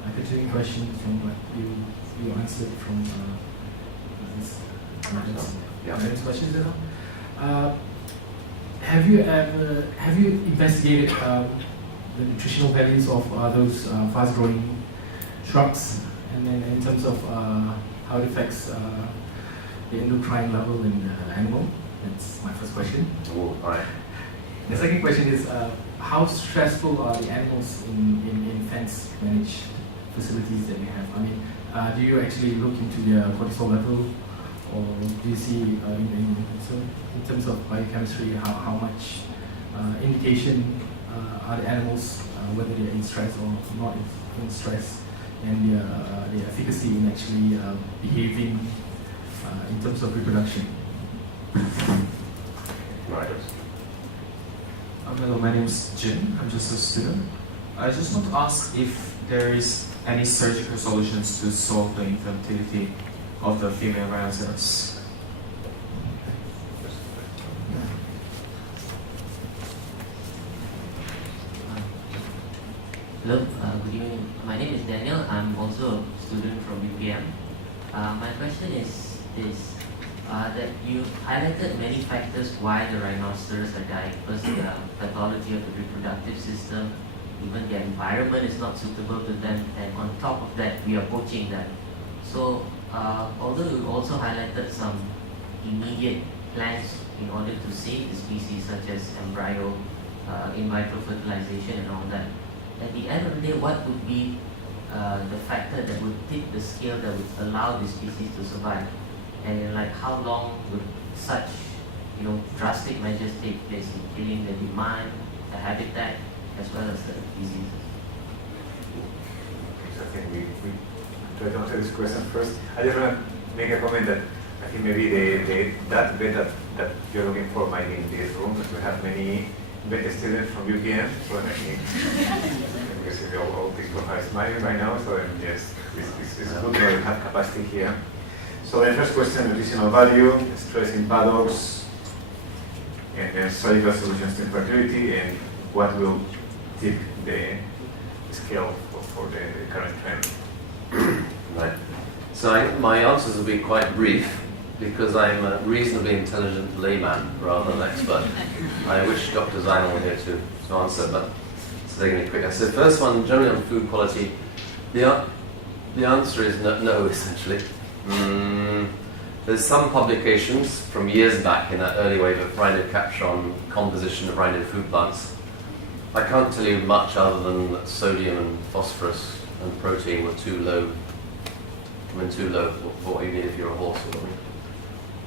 a continuing question from what you answered from this questions. Have you investigated the nutritional values of those fast-growing shrubs, and then in terms of how it affects the endocrine level in the animal? That's my first question. All right. The second question is, how stressful are the animals in fence managed facilities that we have? I mean, do you actually look into their cortisol level, or do you see in terms of biochemistry how much indication are the animals whether they're in stress or not in stress, and their efficacy in actually behaving in terms of reproduction? Right. Hello, my name is Jin. I'm just a student. I just want to ask if there is any surgical solutions to solve the infertility of the female rhinoceros. Hello, good evening. My name is Daniel. I'm also a student from UPM. My question is that you highlighted many factors why the rhinoceros are dying. First, the pathology of the reproductive system, even their environment is not suitable to them, and on top of that, we are poaching them. So, although you also highlighted some immediate plans in order to save the species, such as embryo, in vitro fertilization and all that, at the end of the day, what would be the factor that would tip the scale that would allow the species to survive? And like how long would such drastic measures take place in killing the demand, the habitat, as well as the diseases? I think we try to answer this question first. I just want to make a comment that I think maybe that bit that you're looking for might be in this room, because we have many students from UPM, so I think because all people are smiling right now, so yes, it's good to have capacity here. So the first question, nutritional value, stress in paddocks, and surgical solutions to infertility, and what will tip the scale for the current trend. Right. So my answers will be quite brief, because I'm a reasonably intelligent layman rather than expert. I wish Dr. Zainal were here to answer, but it's taking me quicker. So first one, generally on food quality, the answer is no essentially. There's some publications from years back in that early wave of rhino capture on composition of rhino food plants. I can't tell you much other than that sodium and phosphorus and protein were too low. Too low for what you need if you're a horse or something.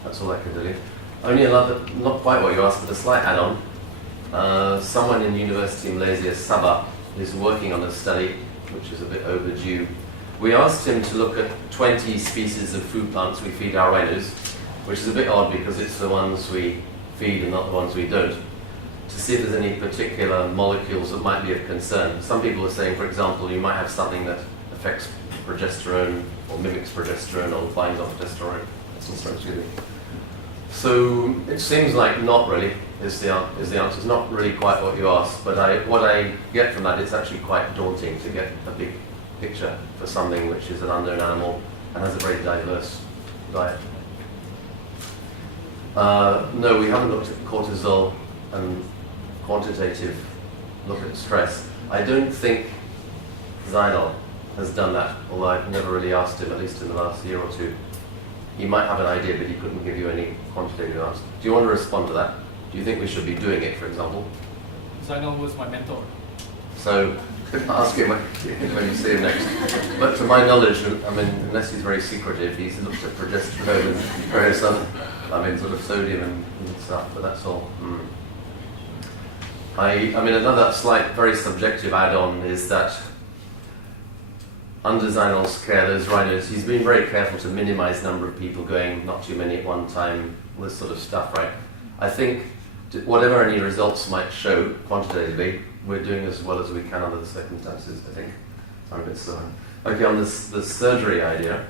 That's all I can tell you. Only another, not quite what you asked, but a slight add-on. Someone in University of Malaysia, Sabah, is working on a study which is a bit overdue. We asked him to look at 20 species of food plants we feed our rhinos, which is a bit odd because it's the ones we feed and not the ones we don't, to see if there's any particular molecules that might be of concern. Some people are saying, for example, you might have something that affects progesterone or mimics progesterone or binds on progesterone. So it seems like not really is the answer. It's not really quite what you asked, but what I get from that is actually quite daunting to get a big picture for something which is an unknown animal and has a very diverse diet. No, we haven't looked at cortisol and quantitative look at stress. I don't think Zainal has done that, although I've never really asked him, at least in the last year or two. He might have an idea, but he couldn't give you any quantitative answer. Do you want to respond to that? Do you think we should be doing it, for example? Zainal was my mentor. So, ask him when you see him next. But to my knowledge, I mean, unless he's very secretive, he's looked at progesterone and various other, sort of sodium and stuff, but that's all. I mean, another slight, very subjective add-on is that under Zainal's care, those rhinos, he's been very careful to minimize the number of people going, not too many at one time, this sort of stuff, right? I think whatever any results might show quantitatively, we're doing as well as we can under the circumstances, I think. I'm a bit slow. Okay, on the surgery idea,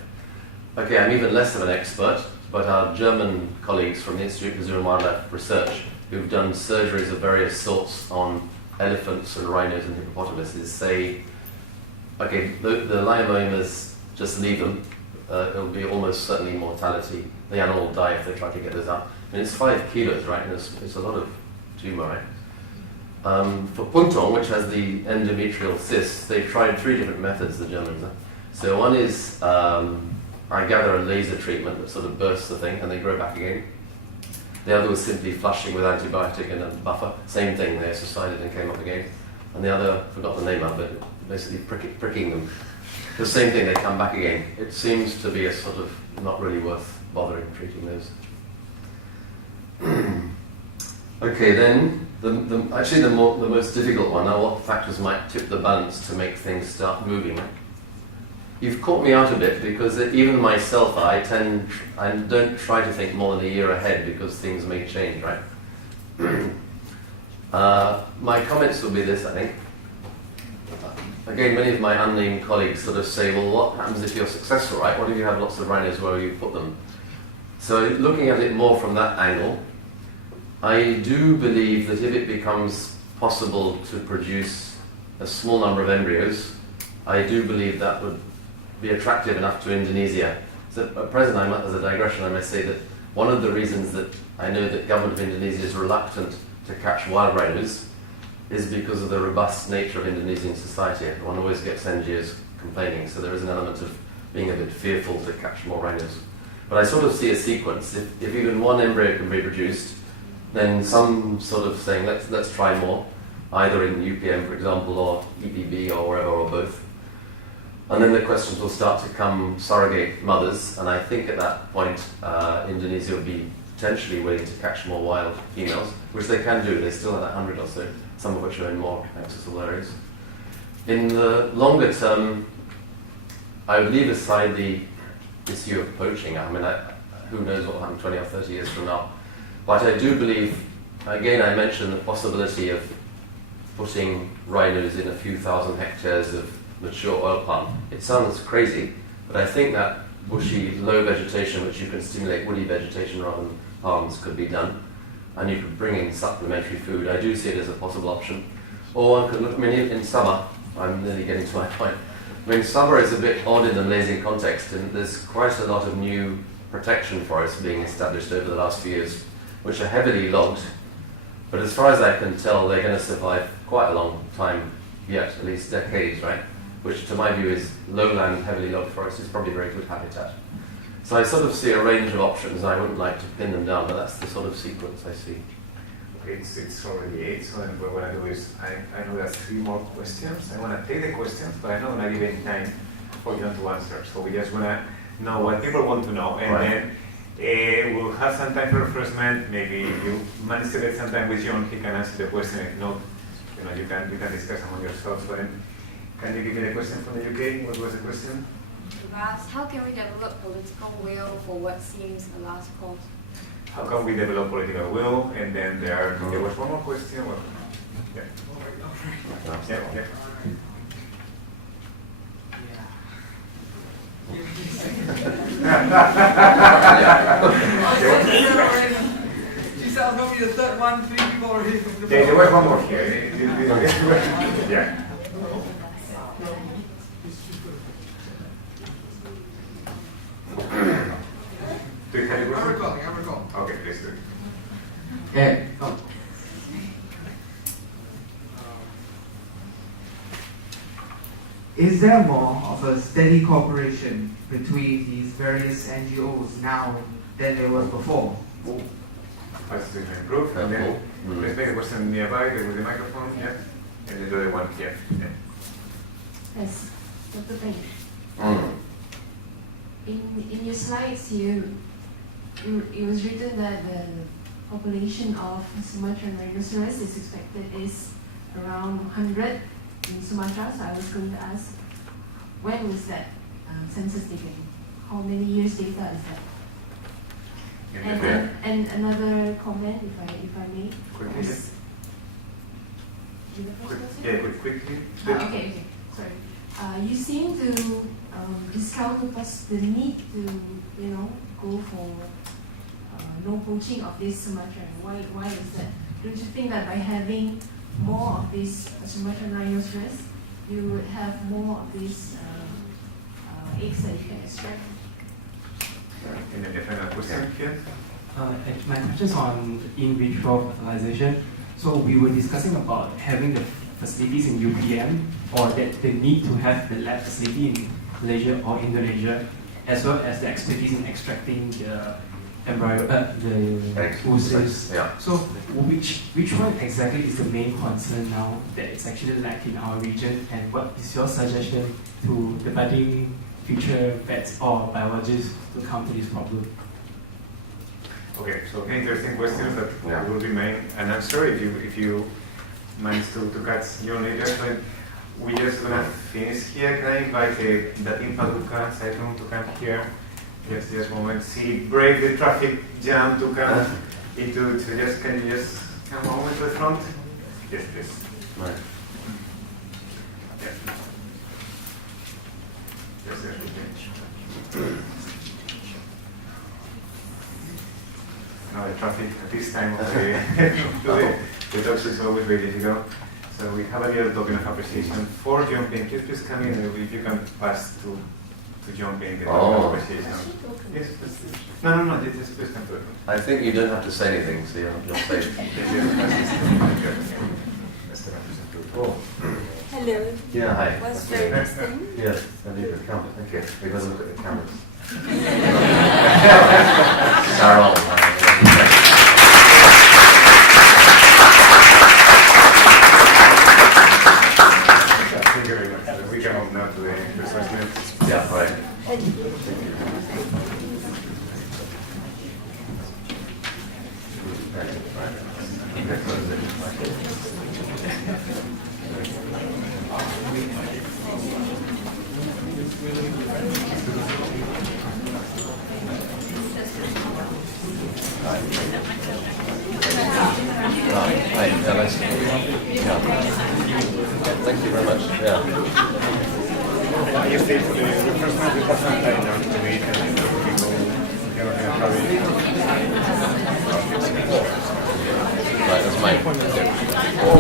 okay, I'm even less of an expert, but our German colleagues from the Institute for Zoo and Wildlife Research, who've done surgeries of various sorts on elephants and rhinos and hippopotamuses, say, okay, the lyomomas, just leave them. It'll be almost certainly mortality. The animal will die if they try to get those out. I mean, it's 5 kilos, right? And it's a lot of tumor, right? For Puntong, which has the endometrial cysts, they've tried 3 different methods, the Germans. So one is, I gather, a laser treatment that sort of bursts the thing and they grow back again. The other was simply flushing with antibiotic and a buffer. Same thing, they subsided and came up again. And the other, forgot the name of it, basically pricking them the same thing, they come back again. It seems to be a sort of not really worth bothering treating those. Okay, then actually the most difficult one. Now, what factors might tip the balance to make things start moving? You've caught me out a bit, because even myself, I don't try to think more than a year ahead, because things may change, right? My comments will be this, I think. Again, many of my unnamed colleagues sort of say, well, what happens if you're successful, right? What if you have lots of rhinos, where you put them? So looking at it more from that angle, I do believe that if it becomes possible to produce a small number of embryos, I do believe that would be attractive enough to Indonesia. So at present, as a digression, I may say that one of the reasons that I know that government of Indonesia is reluctant to catch wild rhinos is because of the robust nature of Indonesian society. One always gets NGOs complaining, so there is an element of being a bit fearful to catch more rhinos. But I sort of see a sequence. If even one embryo can be produced, then some sort of saying, let's try more, either in UPM, for example, or EPB, or wherever, or both. And then the questions will start to come, surrogate mothers, and I think at that point, Indonesia will be potentially willing to catch more wild females, which they can do. They still have 100 or so, some of which are in more accessible areas. In the longer term, I would leave aside the issue of poaching. I mean, who knows what will happen 20 or 30 years from now. But I do believe, again, I mentioned the possibility of putting rhinos in a few thousand hectares of mature oil palm. It sounds crazy, but I think that bushy, low vegetation, which you can stimulate woody vegetation rather than palms, could be done. And you could bring in supplementary food. I do see it as a possible option. Or one could look, I mean, in summer, I'm nearly getting to my point. I mean, summer is a bit odd in the Malaysian context, and there's quite a lot of new protection forests being established over the last few years, which are heavily logged. But as far as I can tell, they're going to survive quite a long time yet, at least decades, right? Which, to my view, is lowland, heavily logged forest is probably very good habitat. So I sort of see a range of options. I wouldn't like to pin them down, but that's the sort of sequence I see. Okay, it's already 8, so then what I want to do is, I know there's 3 more questions. I want to take the questions, but I'm not going to give any time for you to answer. So we just want to know what people want to know, and then we'll have some time for refreshment. Maybe you manage to get some time with John, he can answer the question. If not, you can discuss among yourselves. But then, can you give me the question from the UK? What was the question? How can we develop political will for what seems a last cause? How can we develop political will? And then there was one more question. Well, yeah. Yeah. She said I was going to be the third one, 3 people already. Yeah, there was one more here. Yeah. Do you have a question? I'm recalling. Okay, please do. Yeah. Is there more of a steady cooperation between these various NGOs now than there was before? As to improve, and then let's make a question nearby with the microphone, yeah, and the other one here. Yeah. Yes, Dr. Payne. In your slides, it was written that the population of Sumatran rhinoceros is expected is around 100 in Sumatra. So I was going to ask, when was that census taken? How many years data is that? And another comment, if I may. Quickly. Is the first person? Yeah, quickly. Okay. Sorry. You seem to discount the need to, go for no poaching of this Sumatran. Why is that? Don't you think that by having more of these Sumatran rhinoceros, you would have more of these eggs that you can extract? And then the final question here. My question is on in vitro fertilization. So we were discussing about having the facilities in UPM, or that the need to have the lab facility in Malaysia or Indonesia, as well as the expertise in extracting the the oozes. Yeah. So which one exactly is the main concern now that it's actually lacking in our region, and what is your suggestion to the budding future vets or biologists to counter this problem? Okay, so interesting questions that will remain unanswered if you manage to catch your leaders. But we're just gonna finish here. Can I invite Datuk Paduka Saitum to come here? Just a moment. See, break the traffic jam to come into. So just can you just come over to the front? Yes, please. Right. Yeah. Yes, yes, no, the traffic at this time of the dogs is always ready to go. So we have a little token of appreciation for jumping. Please come in if you can pass to jump in the token of appreciation. Yes, please. No, just please come to it. I think you don't have to say anything, so you're safe. Oh. Hello. Yeah, hi. Was very interesting. Yes, I need to count it. Thank you. We're going to look at the cameras. Carol. Thank you very much. We can move now to the refreshment. Yeah, right. Thank you. Hi, nice to meet you. Yeah. Thank you very much. Yeah. You stay for the refreshment. We have some time now to eat and people Right, that's mine. Okay.